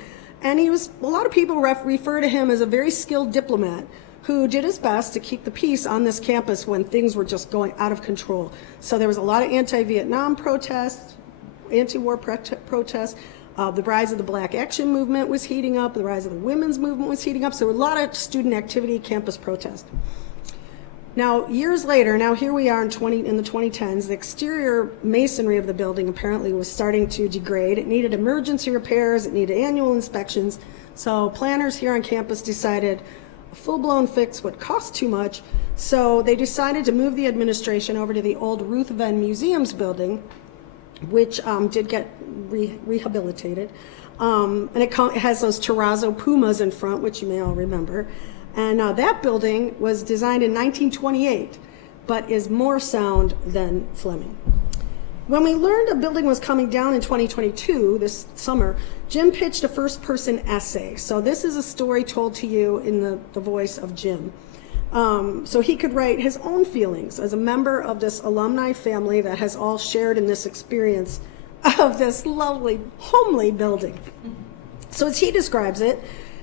And a lot of people refer to him as a very skilled diplomat who did his best to keep the peace on this campus when things were just going out of control. So there was a lot of anti-Vietnam protests, anti-war protests. The rise of the Black Action Movement was heating up. The rise of the women's movement was heating up. So a lot of student activity, campus protest. Now, years later, here we are in the 2010s, the exterior masonry of the building apparently was starting to degrade. It needed emergency repairs, it needed annual inspections. So planners here on campus decided a full-blown fix would cost too much. So they decided to move the administration over to the old Ruth Venn Museums building, which did get rehabilitated. And it has those terrazzo pumas in front, which you may all remember. And that building was designed in 1928, but is more sound than Fleming. When we learned a building was coming down in 2022, this summer, Jim pitched a first-person essay. So this is a story told to you in the voice of Jim. So he could write his own feelings as a member of this alumni family that has all shared in this experience of this lovely, homely building. So as he describes it,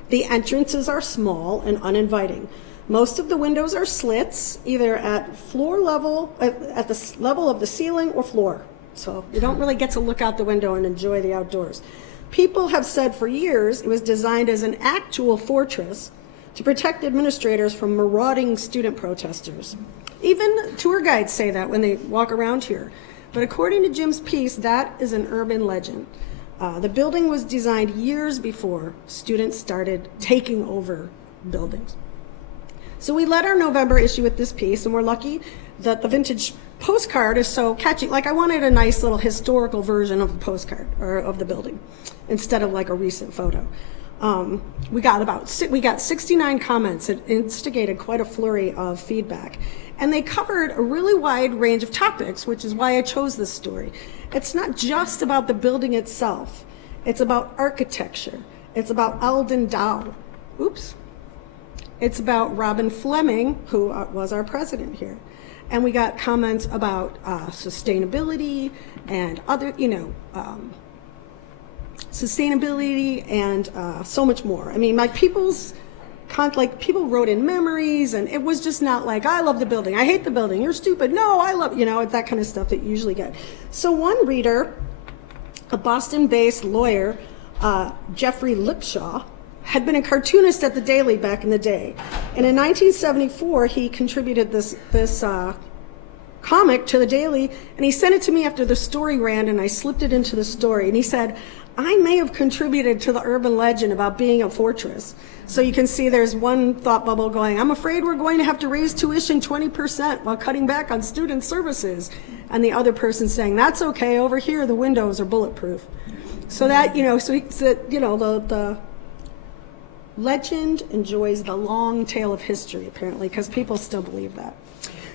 the entrances are small and uninviting. Most of the windows are slits, either at floor level, at the level of the ceiling or floor. So you don't really get to look out the window and enjoy the outdoors. People have said for years it was designed as an actual fortress to protect administrators from marauding student protesters. Even tour guides say that when they walk around here. But according to Jim's piece, that is an urban legend. The building was designed years before students started taking over buildings. So we led our November issue with this piece, and we're lucky that the vintage postcard is so catchy. Like, I wanted a nice little historical version of the postcard, or of the building, instead of like a recent photo. We got 69 comments. It instigated quite a flurry of feedback. And they covered a really wide range of topics, which is why I chose this story. It's not just about the building itself. It's about architecture. It's about Alden Dow. Oops. It's about Robin Fleming, who was our president here. And we got comments about sustainability and other, sustainability and so much more. I mean, people wrote in memories, and it was just not like, I love the building, I hate the building, you're stupid, no, I love, that kind of stuff that you usually get. So one reader, a Boston-based lawyer, Jeffrey Lipshaw, had been a cartoonist at the Daily back in the day. And in 1974, he contributed this comic to the Daily, and he sent it to me after the story ran, and I slipped it into the story. And he said, I may have contributed to the urban legend about being a fortress. So you can see there's one thought bubble going, I'm afraid we're going to have to raise tuition 20% while cutting back on student services. And the other person saying, that's okay, over here the windows are bulletproof. So that, the legend enjoys the long tail of history, apparently, because people still believe that.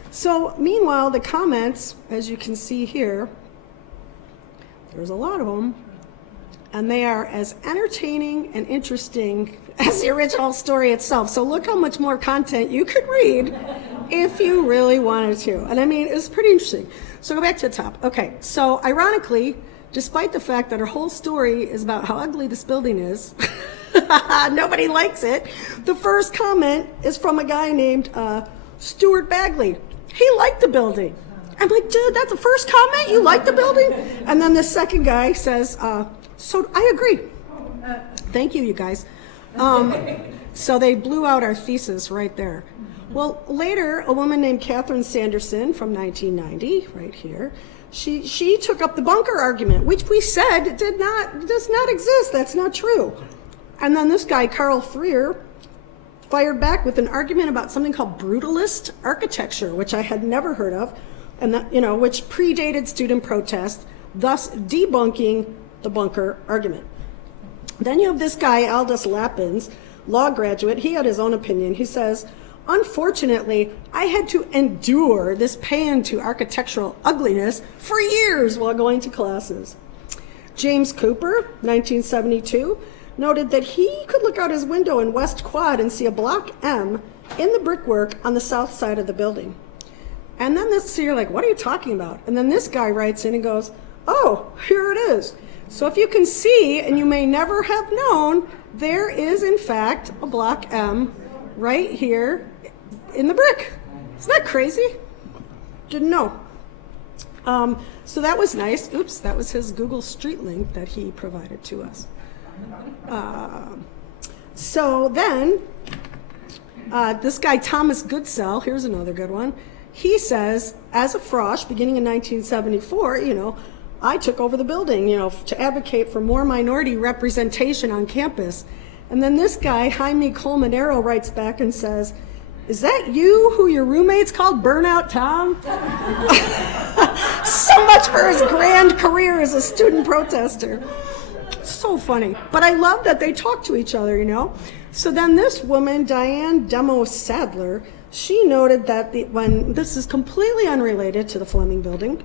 So meanwhile, the comments, as you can see here, there's a lot of them, and they are as entertaining and interesting as the original story itself. So look how much more content you could read if you really wanted to. And I mean, it's pretty interesting. So go back to the top. Okay, so ironically, despite the fact that our whole story is about how ugly this building is, nobody likes it, the first comment is from a guy named Stuart Bagley. He liked the building. I'm like, dude, that's the first comment? You like the building? And then the second guy says, so I agree. Thank you, you guys. So they blew out our thesis right there. Well, later, a woman named Catherine Sanderson from 1990, right here, she took up the bunker argument, which we said does not exist. That's not true. And then this guy, Carl Freer, fired back with an argument about something called brutalist architecture, which I had never heard of, and that, which predated student protest, thus debunking the bunker argument. Then you have this guy, Aldous Lappins, law graduate. He had his own opinion. He says, unfortunately, I had to endure this paean to architectural ugliness for years while going to classes. James Cooper, 1972, noted that he could look out his window in West Quad and see a block M in the brickwork on the south side of the building. And then so you're like, what are you talking about? And then this guy writes in and goes, oh, here it is. So if you can see, and you may never have known, there is in fact a block M right here in the brick. Isn't that crazy? Didn't know. So that was nice. Oops, that was his Google Street link that he provided to us. So then, this guy Thomas Goodsell, here's another good one. He says, as a Frosh, beginning in 1974, I took over the building, to advocate for more minority representation on campus. And then this guy, Jaime Colmenero, writes back and says, is that you who your roommates called Burnout Tom? So much for his grand career as a student protester. So funny. But I love that they talk to each other, So then this woman, Diane Demo Sadler, she noted that when this is completely unrelated to the Fleming building,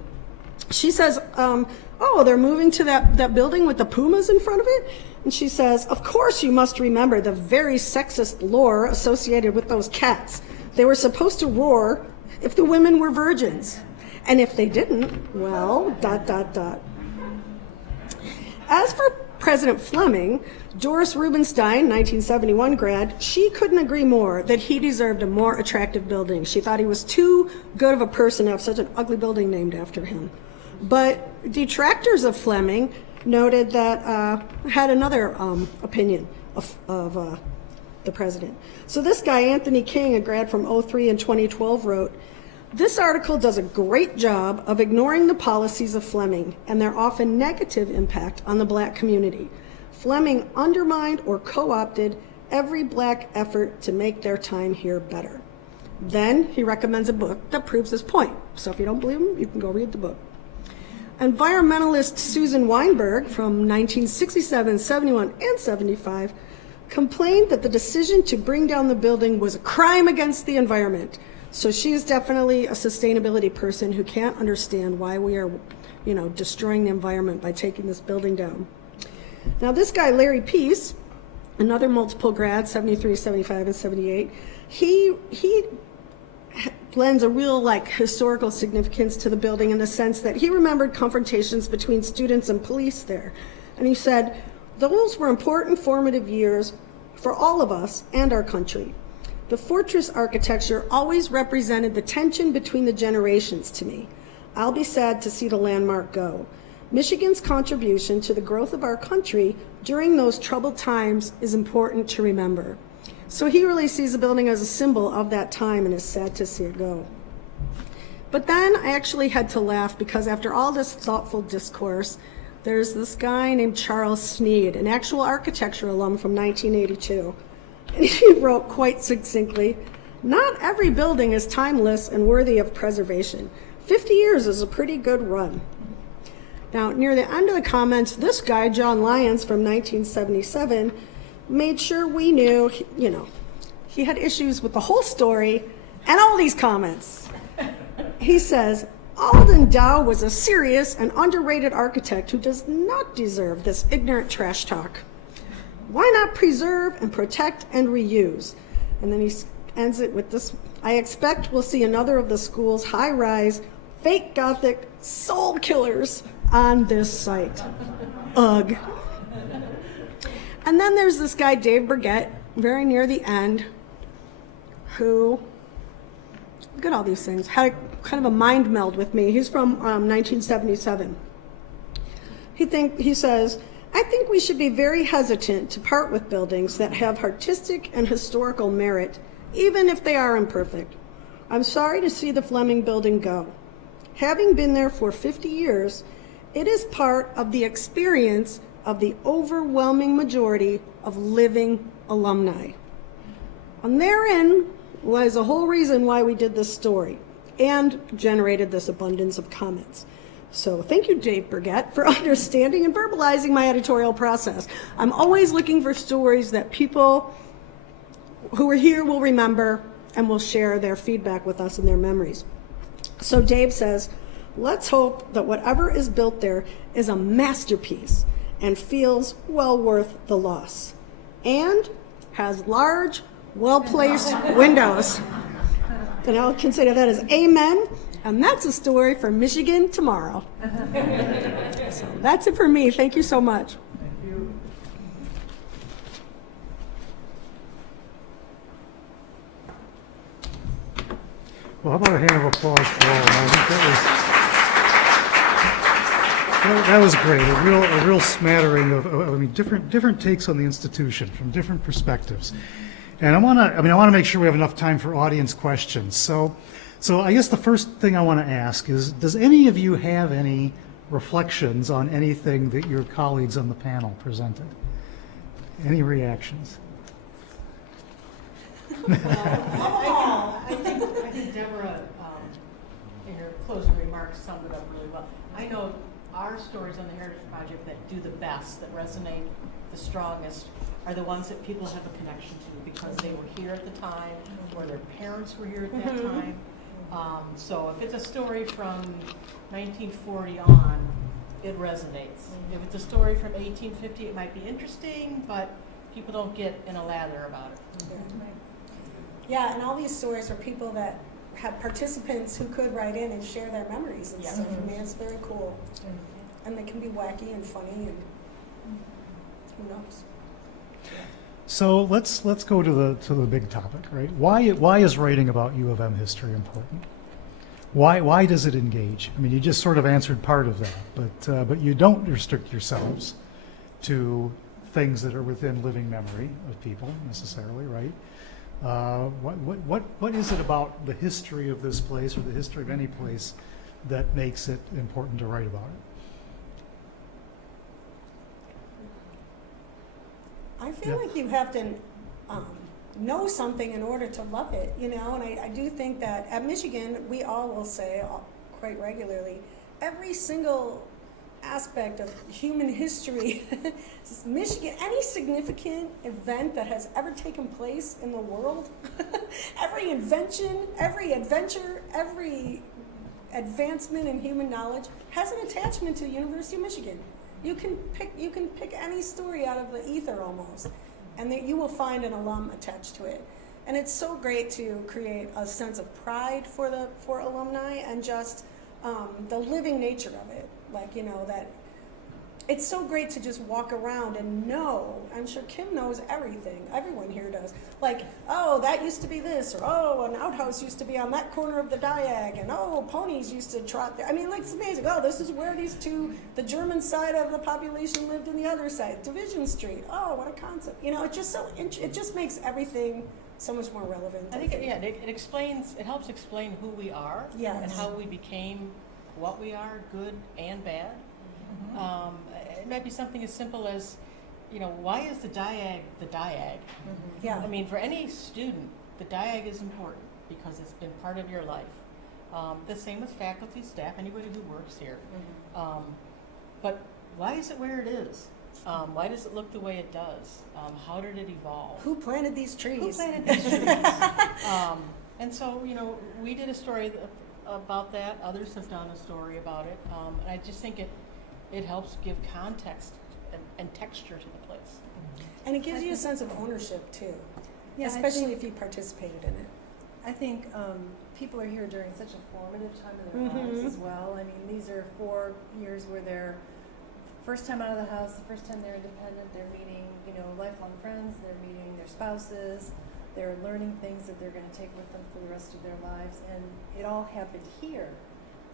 she says, they're moving to that building with the pumas in front of it? And she says, of course you must remember the very sexist lore associated with those cats. They were supposed to roar if the women were virgins. And if they didn't, well, ... As for President Fleming, Doris Rubenstein, 1971 grad, she couldn't agree more that he deserved a more attractive building. She thought he was too good of a person to have such an ugly building named after him. But detractors of Fleming noted that, had another opinion of the president. So this guy, Anthony King, a grad from 03 and 2012, wrote, "This article does a great job of ignoring the policies of Fleming and their often negative impact on the black community. Fleming undermined or co-opted every black effort to make their time here better." Then he recommends a book that proves his point. So if you don't believe him, you can go read the book. Environmentalist Susan Weinberg from 1967, 71, and 75 complained that the decision to bring down the building was a crime against the environment. So she is definitely a sustainability person who can't understand why we are, destroying the environment by taking this building down. Now this guy, Larry Peace, another multiple grad, 73, 75, and 78, he lends a real historical significance to the building in the sense that he remembered confrontations between students and police there. And he said, "Those were important formative years for all of us and our country. The fortress architecture always represented the tension between the generations to me. I'll be sad to see the landmark go. Michigan's contribution to the growth of our country during those troubled times is important to remember." So he really sees the building as a symbol of that time and is sad to see it go. But then I actually had to laugh because after all this thoughtful discourse, there's this guy named Charles Sneed, an actual architecture alum from 1982. And he wrote quite succinctly, "Not every building is timeless and worthy of preservation. 50 years is a pretty good run." Now, near the end of the comments, this guy, John Lyons from 1977, made sure we knew, he had issues with the whole story and all these comments. He says, "Alden Dow was a serious and underrated architect who does not deserve this ignorant trash talk. Why not preserve and protect and reuse?" And then he ends it with this, "I expect we'll see another of the school's high-rise, fake Gothic soul killers on this site." Ugh. And then there's this guy, Dave Burgett, very near the end, who, look at all these things, had kind of a mind meld with me. He's from 1977. He says, "I think we should be very hesitant to part with buildings that have artistic and historical merit, even if they are imperfect. I'm sorry to see the Fleming building go. Having been there for 50 years, it is part of the experience of the overwhelming majority of living alumni." And therein lies a whole reason why we did this story and generated this abundance of comments. So thank you, Dave Burgett, for understanding and verbalizing my editorial process. I'm always looking for stories that people who are here will remember and will share their feedback with us and their memories. So Dave says, "Let's hope that whatever is built there is a masterpiece and feels well worth the loss, and has large, well-placed windows." And I'll consider that as amen, and that's a story for Michigan tomorrow. So that's it for me. Thank you so much. Thank you. Well, how about a hand of applause for all? I think that was great. A real smattering of different takes on the institution from different perspectives. And I want to make sure we have enough time for audience questions. So I guess the first thing I want to ask is, does any of you have any reflections on anything that your colleagues on the panel presented? Any reactions? I think Deborah, in her closing remarks, summed it up really well. I know our stories on the Heritage Project that do the best, that resonate the strongest, are the ones that people have a connection to because they were here at the time or their parents were here at that time. So if it's a story from 1940 on, it resonates. If it's a story from 1850, it might be interesting, but people don't get in a lather about it. Yeah, and all these stories are people that have participants who could write in and share their memories and stuff. I mean, it's very cool. And they can be wacky and funny, and who knows. So let's go to the big topic, right? Why is writing about U of M history important? Why does it engage? I mean, you just sort of answered part of that, but you don't restrict yourselves to things that are within living memory of people necessarily, right? What is it about the history of this place or the history of any place that makes it important to write about it? I feel like you have to know something in order to love it, you know, and I do think that at Michigan, we all will say quite regularly, every single aspect of human history, Michigan, any significant event that has ever taken place in the world, every invention, every adventure, every advancement in human knowledge has an attachment to the University of Michigan. You can pick any story out of the ether almost, and that you will find an alum attached to it. And it's so great to create a sense of pride for alumni and just the living nature of it. Like, you know, that it's so great to just walk around and know. I'm sure Kim knows everything. Everyone here does. Like, oh, that used to be this, or oh, an outhouse used to be on that corner of the diag, and oh, ponies used to trot there. I mean, like, it's amazing. Oh, this is where the German side of the population lived in the other side, Division Street. Oh, what a concept. You know, it just makes everything so much more relevant. I think it helps explain who we are, Yes. and how we became what we are, good and bad. Mm-hmm. It might be something as simple as, you know, why is the diag the diag? Mm-hmm. Yeah. I mean, for any student, the diag is important because it's been part of your life. The same with faculty, staff, anybody who works here. Mm-hmm. But why is it where it is? Why does it look the way it does? How did it evolve? Who planted these trees? Who planted these trees? And so, you know, we did a story about that. Others have done a story about it. And I just think it helps give context and texture to the place. And it gives you a sense of ownership too, Yeah, especially if you participated in it. I think people are here during such a formative time of their lives as well. I mean, these are 4 years where they're first time out of the house, the first time they're independent, they're meeting, you know, lifelong friends, they're meeting their spouses, they're learning things that they're going to take with them for the rest of their lives, and it all happened here.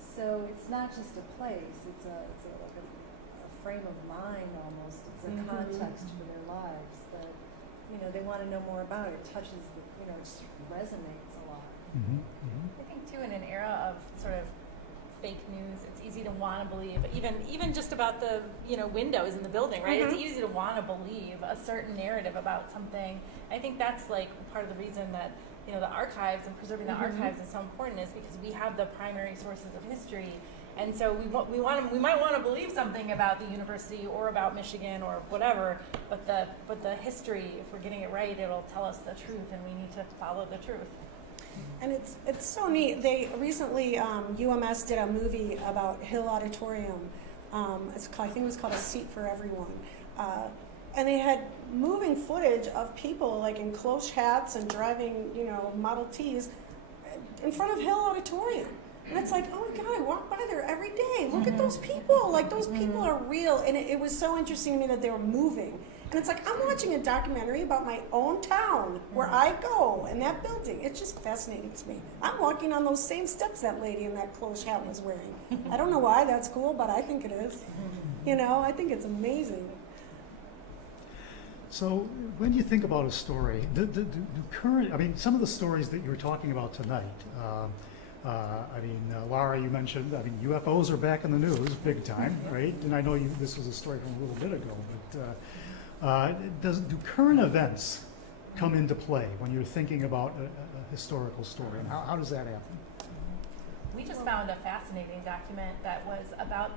So it's not just a place, it's like a frame of mind almost, it's a context for their lives that, you know, they want to know more about. It touches, you know, it just resonates a lot. Mm-hmm. Mm-hmm. I think too, in an era of sort of fake news, it's easy to want to believe, even just about the, you know, windows in the building, right? It's easy to want to believe a certain narrative about something. I think that's like part of the reason that, you know, the archives and preserving the archives is so important, is because we have the primary sources of history, and so we might want to believe something about the university or about Michigan or whatever, but the history, if we're getting it right, it'll tell us the truth, and we need to follow the truth. And it's so neat. They recently, UMS did a movie about Hill Auditorium. I think it was called A Seat for Everyone. And they had moving footage of people like in cloche hats and driving, you know, Model Ts in front of Hill Auditorium. And it's like, oh my God, I walk by there every day. Look at those people. Like, those people are real. And it was so interesting to me that they were moving. And it's like, I'm watching a documentary about my own town where I go and that building. It's just fascinating to me. I'm walking on those same steps that lady in that cloche hat was wearing. I don't know why that's cool, but I think it is. You know, I think it's amazing. So when you think about a story, do current, I mean, some of the stories that you were talking about tonight, Laura, you mentioned, I mean, UFOs are back in the news big time, right? And I know this was a story from a little bit ago, but do current events come into play when you're thinking about a historical story, and how does that happen? We just found a fascinating document that was about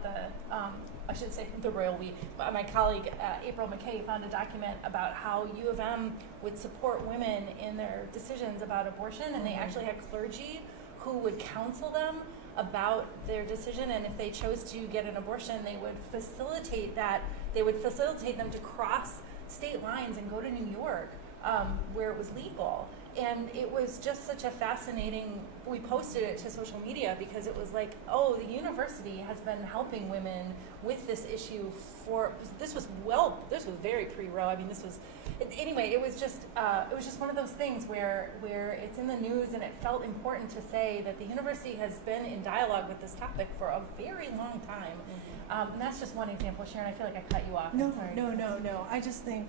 I should say the royal we, my colleague April McKay found a document about how U of M would support women in their decisions about abortion, and they actually had clergy who would counsel them about their decision, and if they chose to get an abortion, they would facilitate that. They would facilitate them to cross state lines and go to New York where it was legal. And it was just such a fascinating, we posted it to social media because it was like, oh, the university has been helping women with this issue this was very pre-Roe. I mean, anyway, it was just one of those things where it's in the news, and it felt important to say that the university has been in dialogue with this topic for a very long time. And that's just one example. Sharon, I feel like I cut you off. I'm sorry. No. I just think,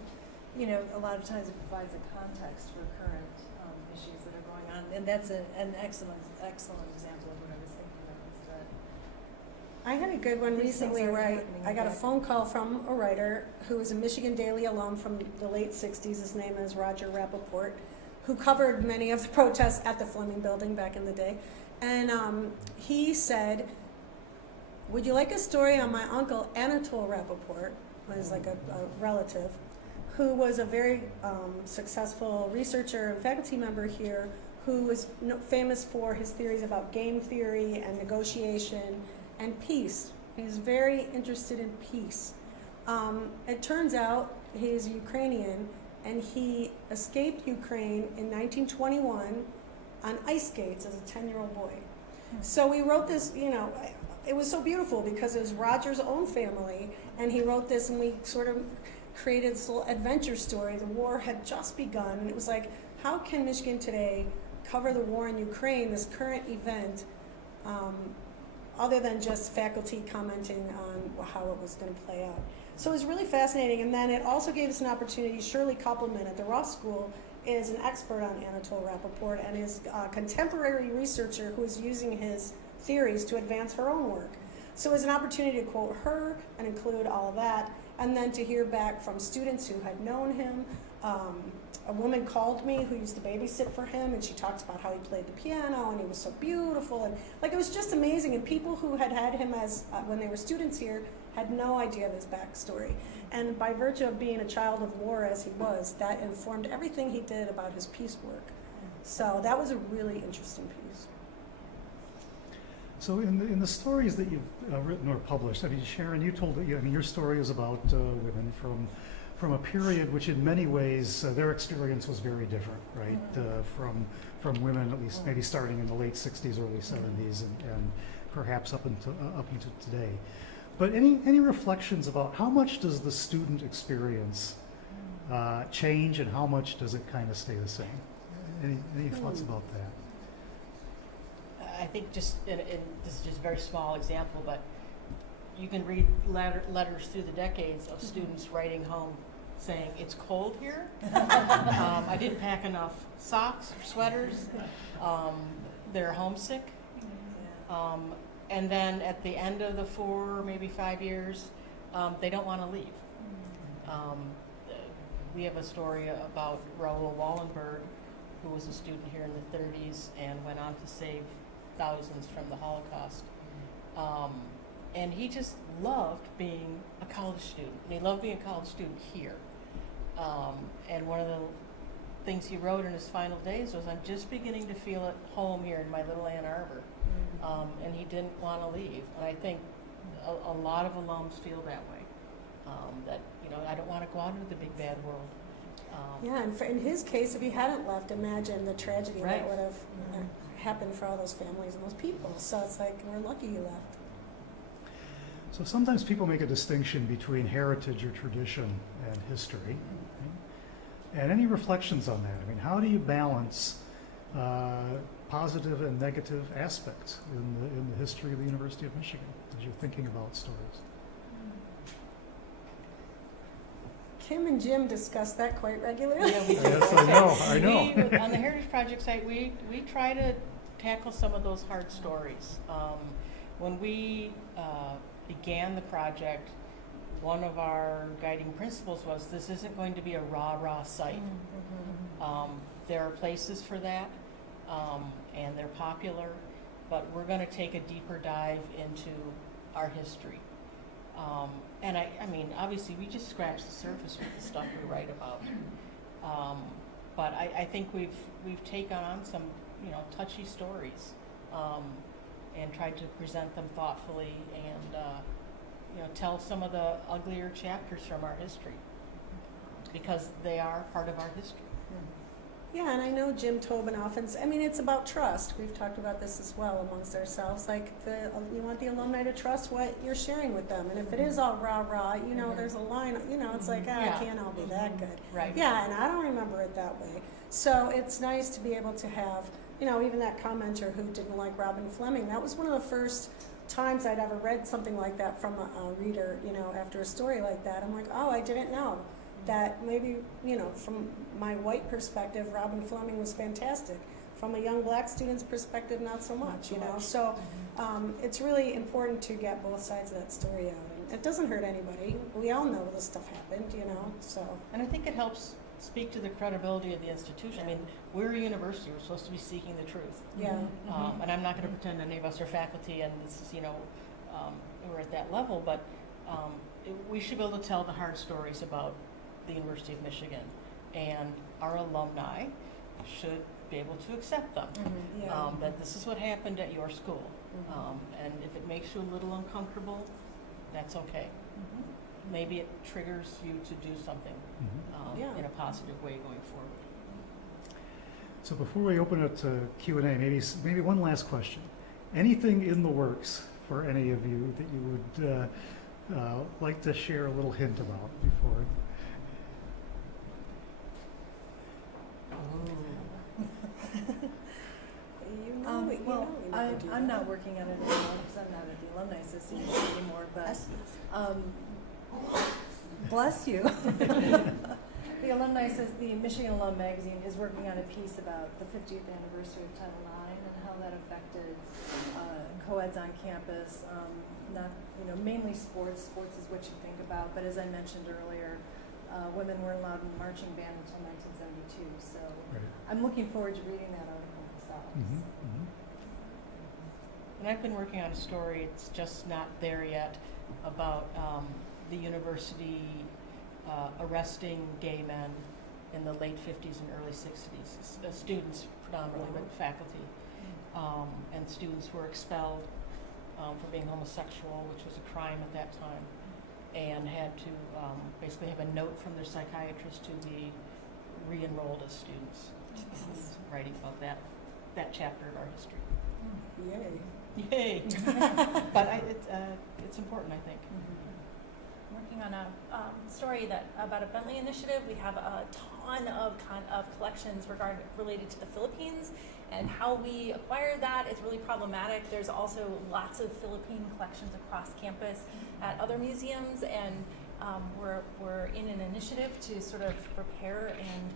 a lot of times it provides a context for current issues that are going on, and that's an excellent example of what I was thinking of. Is that I had a good one These things recently are where happening I got a again. phone call from a writer who was a Michigan Daily alum from the late 60s. His name is Roger Rappaport, who covered many of the protests at the Fleming Building back in the day. And he said, would you like a story on my uncle Anatole Rappaport, who is like a relative, who was a very successful researcher and faculty member here, who was famous for his theories about game theory and negotiation and peace. He's very interested in peace. It turns out he's Ukrainian, and he escaped Ukraine in 1921 on ice skates as a 10-year-old boy. So we wrote this, it was so beautiful because it was Roger's own family, and he wrote this, and we sort of created this little adventure story. The war had just begun, and it was like, how can Michigan Today cover the war in Ukraine, this current event, other than just faculty commenting on how it was going to play out. So it was really fascinating, and then it also gave us an opportunity. Shirley Koppelman at the Ross School is an expert on Anatole Rappaport and is a contemporary researcher who is using his theories to advance her own work. So it was an opportunity to quote her and include all of that, and then to hear back from students who had known him. A woman called me who used to babysit for him, and she talked about how he played the piano, and he was so beautiful, and it was just amazing. And people who had him as when they were students here had no idea of his backstory. And by virtue of being a child of war as he was, that informed everything he did about his peace work. So that was a really interesting piece. So in the stories that you've written or published, Sharon, you told that your story is about women from a period which in many ways their experience was very different, right? From women, at least maybe starting in the late 60s, early 70s, and perhaps up into today. But any reflections about how much does the student experience change, and how much does it kind of stay the same? Any thoughts about that? I think just, and this is just a very small example, but you can read letters through the decades of students writing home saying, it's cold here, I didn't pack enough socks or sweaters, they're homesick, and then at the end of the 4, maybe 5 years, they don't want to leave. We have a story about Raul Wallenberg, who was a student here in the 30s and went on to save thousands from the Holocaust. And he just loved being a college student. And he loved being a college student here. And one of the things he wrote in his final days was, I'm just beginning to feel at home here in my little Ann Arbor. And he didn't want to leave. And I think a lot of alums feel that way. That, I don't want to go out into the big bad world. Yeah, and in his case, if he hadn't left, imagine the tragedy Right. that would have happened for all those families and those people. So it's like, we're lucky you left. So sometimes people make a distinction between heritage or tradition and history. Right? And any reflections on that? How do you balance positive and negative aspects in the history of the University of Michigan as you're thinking about stories? Kim and Jim discuss that quite regularly. Yeah, we do. Yes, I know. We, on the Heritage Project site, we try to tackle some of those hard stories. When we began the project, one of our guiding principles was this isn't going to be a rah-rah site. There are places for that, and they're popular, but we're going to take a deeper dive into our history. And obviously we just scratch the surface with the stuff we write about. But I think we've taken on some, touchy stories, and tried to present them thoughtfully and, tell some of the uglier chapters from our history. because they are part of our history. Yeah, and I know Jim Tobin often, I mean, it's about trust. We've talked about this as well amongst ourselves. Like, you want the alumni to trust what you're sharing with them. And if it is all rah-rah, you know, there's a line, you know, it's like, Yeah. it can't all be that good. Right. Yeah, and I don't remember it that way. So it's nice to be able to have, you know, even that commenter who didn't like Robin Fleming, that was one of the first times I'd ever read something like that from a reader, you know, after a story like that. I'm like, oh, I didn't know that maybe, you know, from my white perspective, Robin Fleming was fantastic. From a young black student's perspective, not so much, you know. So it's really important to get both sides of that story out. And it doesn't hurt anybody. We all know this stuff happened, you know, so. And I think it helps speak to the credibility of the institution. I mean, we're a university, we're supposed to be seeking the truth. Yeah. And I'm not going to pretend any of us are faculty and this is, you know, we're at that level, but we should be able to tell the hard stories about the University of Michigan, and our alumni should be able to accept them. Yeah. That this is what happened at your school. And if it makes you a little uncomfortable, that's okay. Maybe it triggers you to do something Yeah. in a positive way going forward. So before we open it to Q&A, maybe one last question. Anything in the works for any of you that you would like to share a little hint about before? I'm not working on it anymore because I'm not at the Alumni Association anymore, but bless you. The Alumni says the Michigan Alum magazine is working on a piece about the 50th anniversary of Title IX and how that affected co-eds on campus. Not, you know, mainly sports. Sports is what you think about, but as I mentioned earlier, women weren't allowed in the marching band until 1972. So Right. I'm looking forward to reading that article myself. And I've been working on a story, it's just not there yet, about the university arresting gay men in the late 50s and early 60s. Students predominantly, but faculty. And students were expelled for being homosexual, which was a crime at that time, and had to basically have a note from their psychiatrist to be re-enrolled as students. Writing about that chapter of our history. Yay! But it's important, I think. Working on a story about a Bentley initiative. We have a ton of collections related to the Philippines, and how we acquired that is really problematic. There's also lots of Philippine collections across campus at other museums, and we're in an initiative to sort of repair and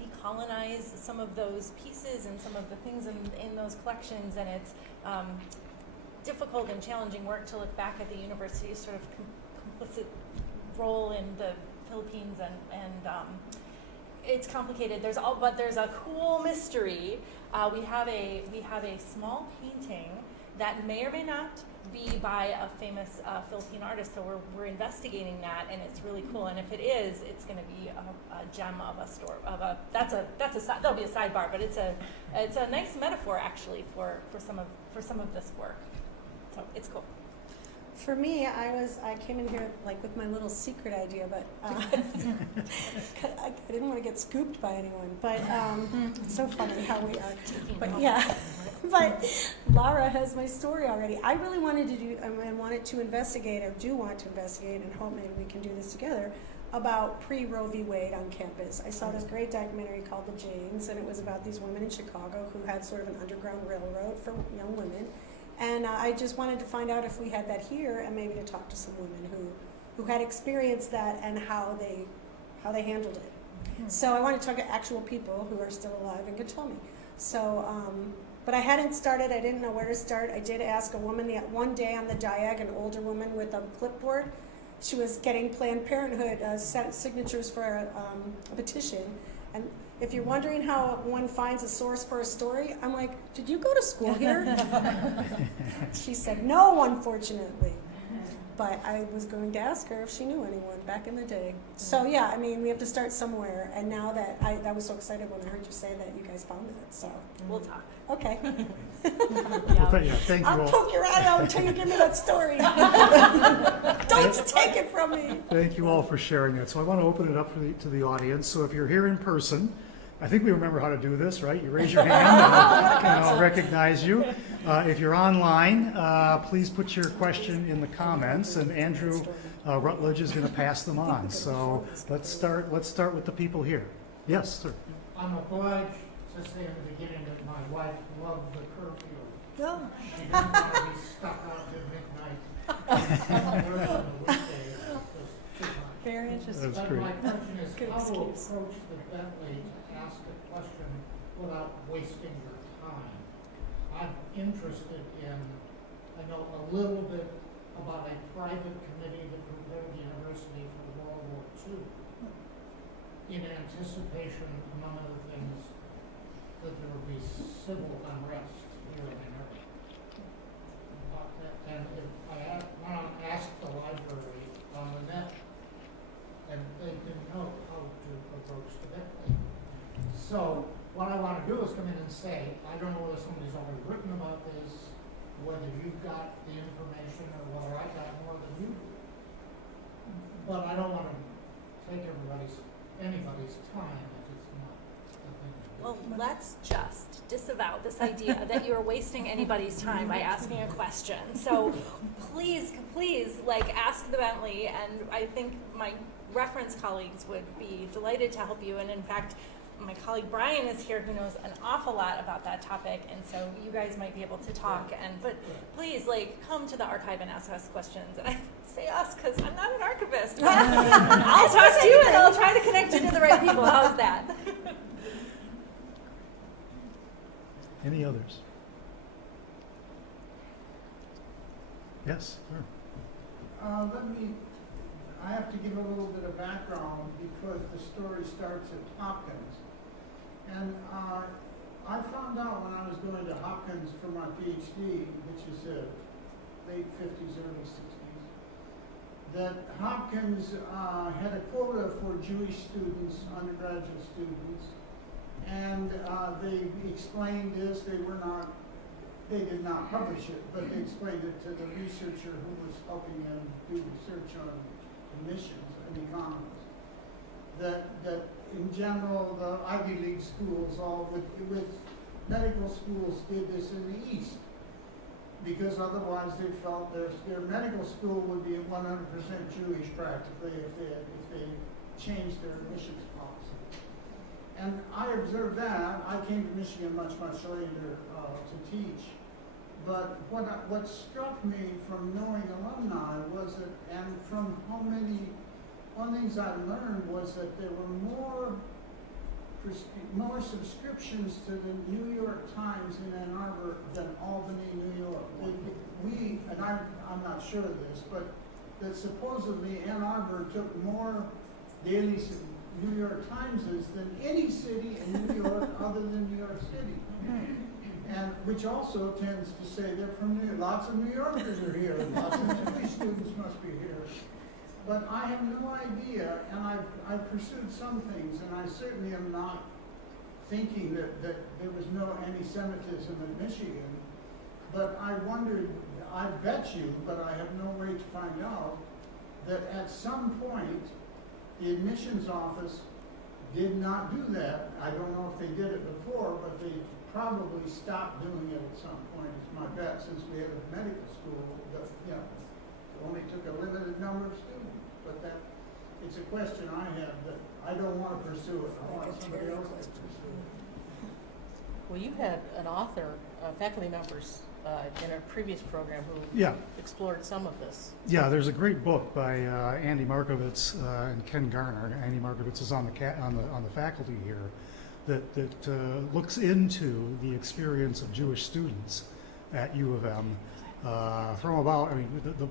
decolonize some of those pieces and some of the things in those collections, and it's difficult and challenging work to look back at the university's sort of complicit role in the Philippines, and it's complicated. But there's a cool mystery. We have a small painting that may or may not be by a famous Philippine artist, so we're investigating that, and it's really cool. And if it is, it's going to be a gem of a story. That'll be a sidebar, but it's a nice metaphor actually for some of this work. So it's cool. For me, I came in here like with my little secret idea, but I didn't want to get scooped by anyone. But it's so funny how we are. But yeah, but Laura has my story already. I really wanted to wanted to investigate, or do want to investigate, and hope maybe we can do this together, about pre-Roe v. Wade on campus. I saw this great documentary called The Janes, and it was about these women in Chicago who had sort of an underground railroad for young women. And I just wanted to find out if we had that here, and maybe to talk to some women who had experienced that and how they handled it. So I want to talk to actual people who are still alive and could tell me. So, but I hadn't started. I didn't know where to start. I did ask a woman one day on the diag, an older woman with a clipboard. She was getting Planned Parenthood signatures for a petition. And if you're wondering how one finds a source for a story, I'm like, did you go to school here? She said, no, unfortunately. but I was going to ask her if she knew anyone back in the day. So yeah, I mean, we have to start somewhere. And now that I was so excited when I heard you say that you guys founded it. So We'll talk. okay, Well, yeah, thank you I'll all. poke your eye out until you give me that story. Don't take it from me. Thank you all for sharing that. So I want to open it up to the audience. So if you're here in person, I think we remember how to do this, right? You raise your hand and I'll recognize you. If you're online, please put your question in the comments, and Andrew Rutledge is going to pass them on. So let's start with the people here. Yes, sir. I'm obliged to say in the beginning that my wife loved the curfew. No. She didn't want to be stuck out till midnight. Work on the weekdays. It was too much. Very interesting. That's But great. my question is, Good how to excuse. approach the Bentley to ask a question without wasting your time? I'm interested in, I know a little bit about a private committee that prepared the university for World War II in anticipation, among other things, that there would be civil unrest here in America. And if I want to ask the library on the net, and they didn't know how to approach the Bentley. So what I want to do is come in and say, I don't know whether somebody's already written about this, whether you got the information, or whether I got more than you do. But I don't want to take anybody's time if it's not the thing to do. Well, let's just disavow this idea that you're wasting anybody's time by asking a question. So please, like, ask the Bentley, and I think my reference colleagues would be delighted to help you. And in fact, my colleague Brian is here, who knows an awful lot about that topic, and so you guys might be able to talk. But please, like, come to the archive and ask us questions. And I say us because I'm not an archivist. I'll talk to you, and I'll try to connect you to the right people. How's that? Any others? Yes, sir. I have to give a little bit of background because the story starts at Hopkins. And I found out when I was going to Hopkins for my PhD, which is late 50s, early 60s, that Hopkins had a quota for Jewish students, undergraduate students, and they explained this. They did not publish it, but they explained it to the researcher who was helping them do research on admissions and economists. That in general, the Ivy League schools, all with medical schools, did this in the East, because otherwise they felt their medical school would be 100% Jewish practically if they changed their admissions policy. And I observed that. I came to Michigan much later to teach. But what struck me from knowing alumni was that, and from one things I learned was that there were more subscriptions to the New York Times in Ann Arbor than Albany, New York. I'm not sure of this, but that supposedly Ann Arbor took more daily New York Timeses than any city in New York other than New York City. And which also tends to say they're from New York. Lots of New Yorkers are here, and lots of Jewish students must be here. But I have no idea, and I've pursued some things, and I certainly am not thinking that there was no anti-Semitism in Michigan. But I wondered, I bet you, but I have no way to find out, that at some point the admissions office did not do that. I don't know if they did it before, but they probably stopped doing it at some point, is my bet, since we had a medical school that, only took a limited number of students. But it's a question I have that I don't want to pursue it. I want somebody else to pursue it. Well, you had an author, faculty members in a previous program who Yeah. explored some of this. Yeah, there's a great book by Andy Markovitz and Ken Garner. Andy Markovitz is on the faculty here that looks into the experience of Jewish students at U of M from about, the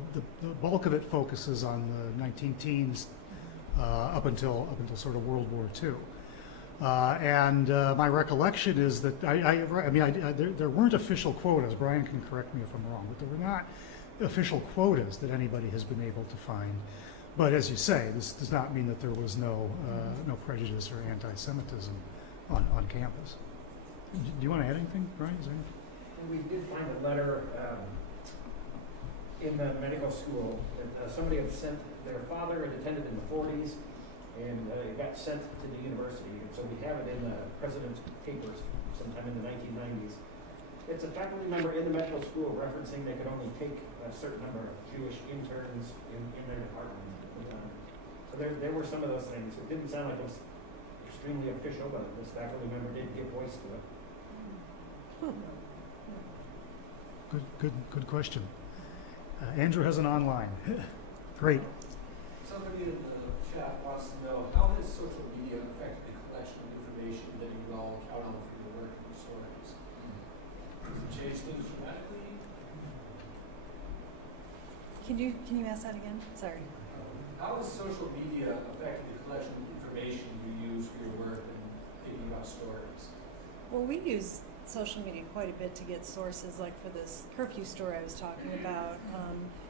bulk of it focuses on the 19-teens up until sort of World War II. And my recollection is that there weren't official quotas. Brian can correct me if I'm wrong, but there were not official quotas that anybody has been able to find. But as you say, this does not mean that there was no prejudice or anti-Semitism on campus. Do you want to add anything, Brian? Is there anything? We did find a letter in the medical school that somebody had sent. Their father had attended in the 40s, and it got sent to the university. And so we have it in the president's papers sometime in the 1990s. It's a faculty member in the medical school referencing they could only take a certain number of Jewish interns in their department. So there were some of those things. It didn't sound like it was extremely official, but this faculty member did give voice to it. Good question. Andrew has an online. Great. Somebody in the chat wants to know, how has social media affected the collection of information that you all count on for your work and stories? Does it change things dramatically? Can you ask that again? Sorry. How has social media affected the collection of information you use for your work and thinking about stories? Well, we use social media quite a bit to get sources, like for this Curfew story I was talking about.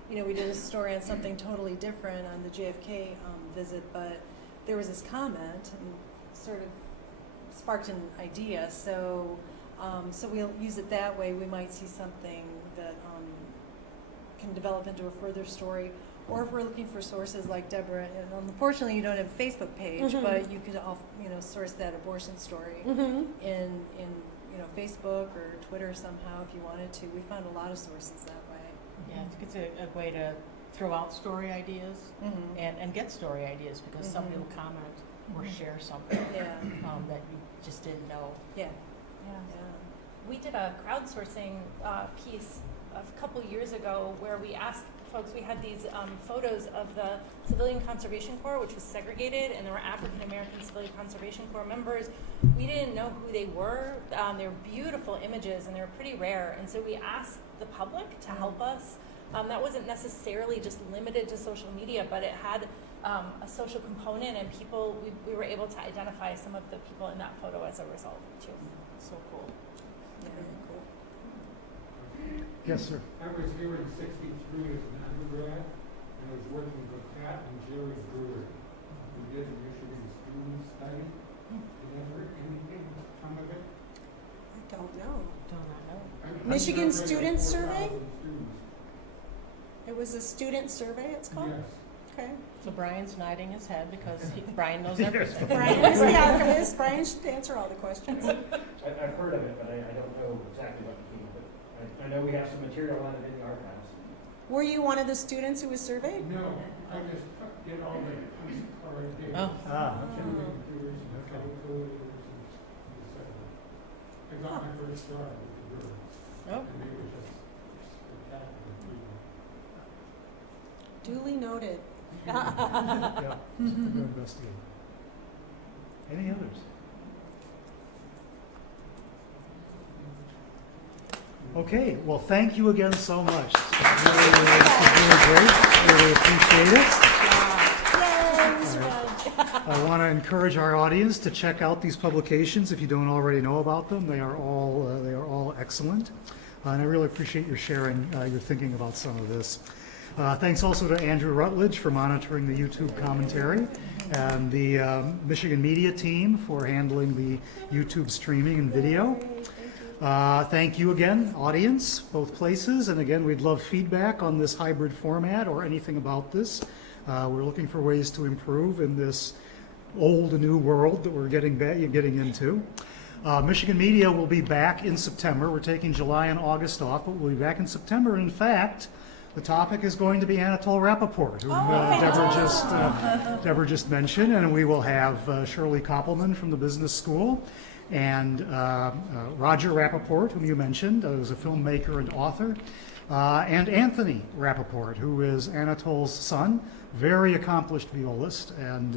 We did a story on something totally different on the JFK visit, but there was this comment and sort of sparked an idea. So we'll use it that way. We might see something that can develop into a further story. Or if we're looking for sources like Deborah, and unfortunately you don't have a Facebook page, but you could source that abortion story in Facebook or Twitter somehow if you wanted to. We found a lot of sources that way. Yeah, it's a way to throw out story ideas and get story ideas, because somebody will comment or share something that you just didn't know. Yeah. We did a crowdsourcing piece a couple years ago where we asked folks, we had these photos of the Civilian Conservation Corps, which was segregated, and there were African American Civilian Conservation Corps members. We didn't know who they were. They were beautiful images, and they were pretty rare. And so we asked the public to help us. That wasn't necessarily just limited to social media, but it had a social component, and we were able to identify some of the people in that photo as a result, too. So cool. Yeah, cool. Yes, sir. I was here in '63 as an undergrad, and I was working with Pat and Jerry Brewer, who did the Michigan student study. Did ever anything come of it? I don't know. I Michigan numbered Student 4,000 Survey? students. It was a student survey, it's called? Yes. Okay. So Brian's nodding his head because Brian knows everything. Brian is the archivist. Brian should answer all the questions. I've heard of it, but I don't know exactly what became of it. I know we have some material on it in the archives. Were you one of the students who was surveyed? No, I just did all the postcard data. Oh. Computers and calculators and et cetera. I got my first job with the girl. Oh. And they were just spectacular people. Duly noted. Yeah, something to investigate. Any others? Okay, well, thank you again so much. This was really great. Really appreciate it. I want to encourage our audience to check out these publications if you don't already know about them. They are all excellent, and I really appreciate your sharing your thinking about some of this. Thanks also to Andrew Rutledge for monitoring the YouTube commentary, and the Michigan Media team for handling the YouTube streaming and video. Thank you again, audience, both places, and again, we'd love feedback on this hybrid format or anything about this. We're looking for ways to improve in this old and new world that we're getting into. Michigan Media will be back in September. We're taking July and August off, but we'll be back in September. In fact, the topic is going to be Anatole Rappaport, who Deborah just mentioned, and we will have Shirley Koppelman from the business school, and Roger Rappaport, whom you mentioned, who's a filmmaker and author, and Anthony Rappaport, who is Anatole's son, very accomplished violist, and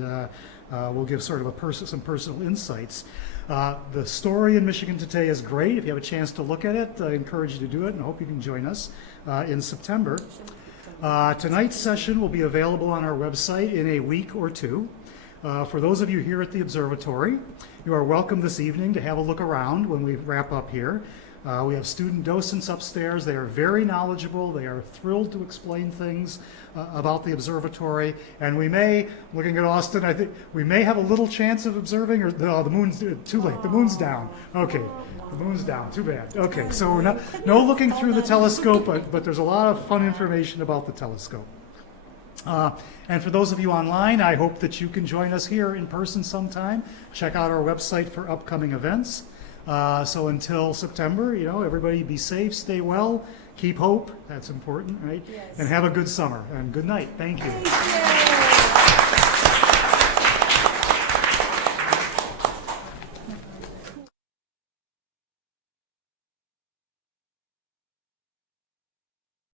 will give sort of some personal insights. The story in Michigan Today is great. If you have a chance to look at it, I encourage you to do it, and I hope you can join us in September. Tonight's session will be available on our website in a week or two. For those of you here at the observatory, you are welcome this evening to have a look around when we wrap up here. We have student docents upstairs. They are very knowledgeable. They are thrilled to explain things about the observatory. And we may, looking at Austin, I think we may have a little chance of observing, or the moon's too late. The moon's down. Okay, the moon's down. Too bad. Okay, so we're no looking through the telescope, but there's a lot of fun information about the telescope. And for those of you online, I hope that you can join us here in person sometime. Check out our website for upcoming events. So until September, everybody be safe, stay well, keep hope. That's important, right? Yes. And have a good summer and good night. Thank you. Thank you.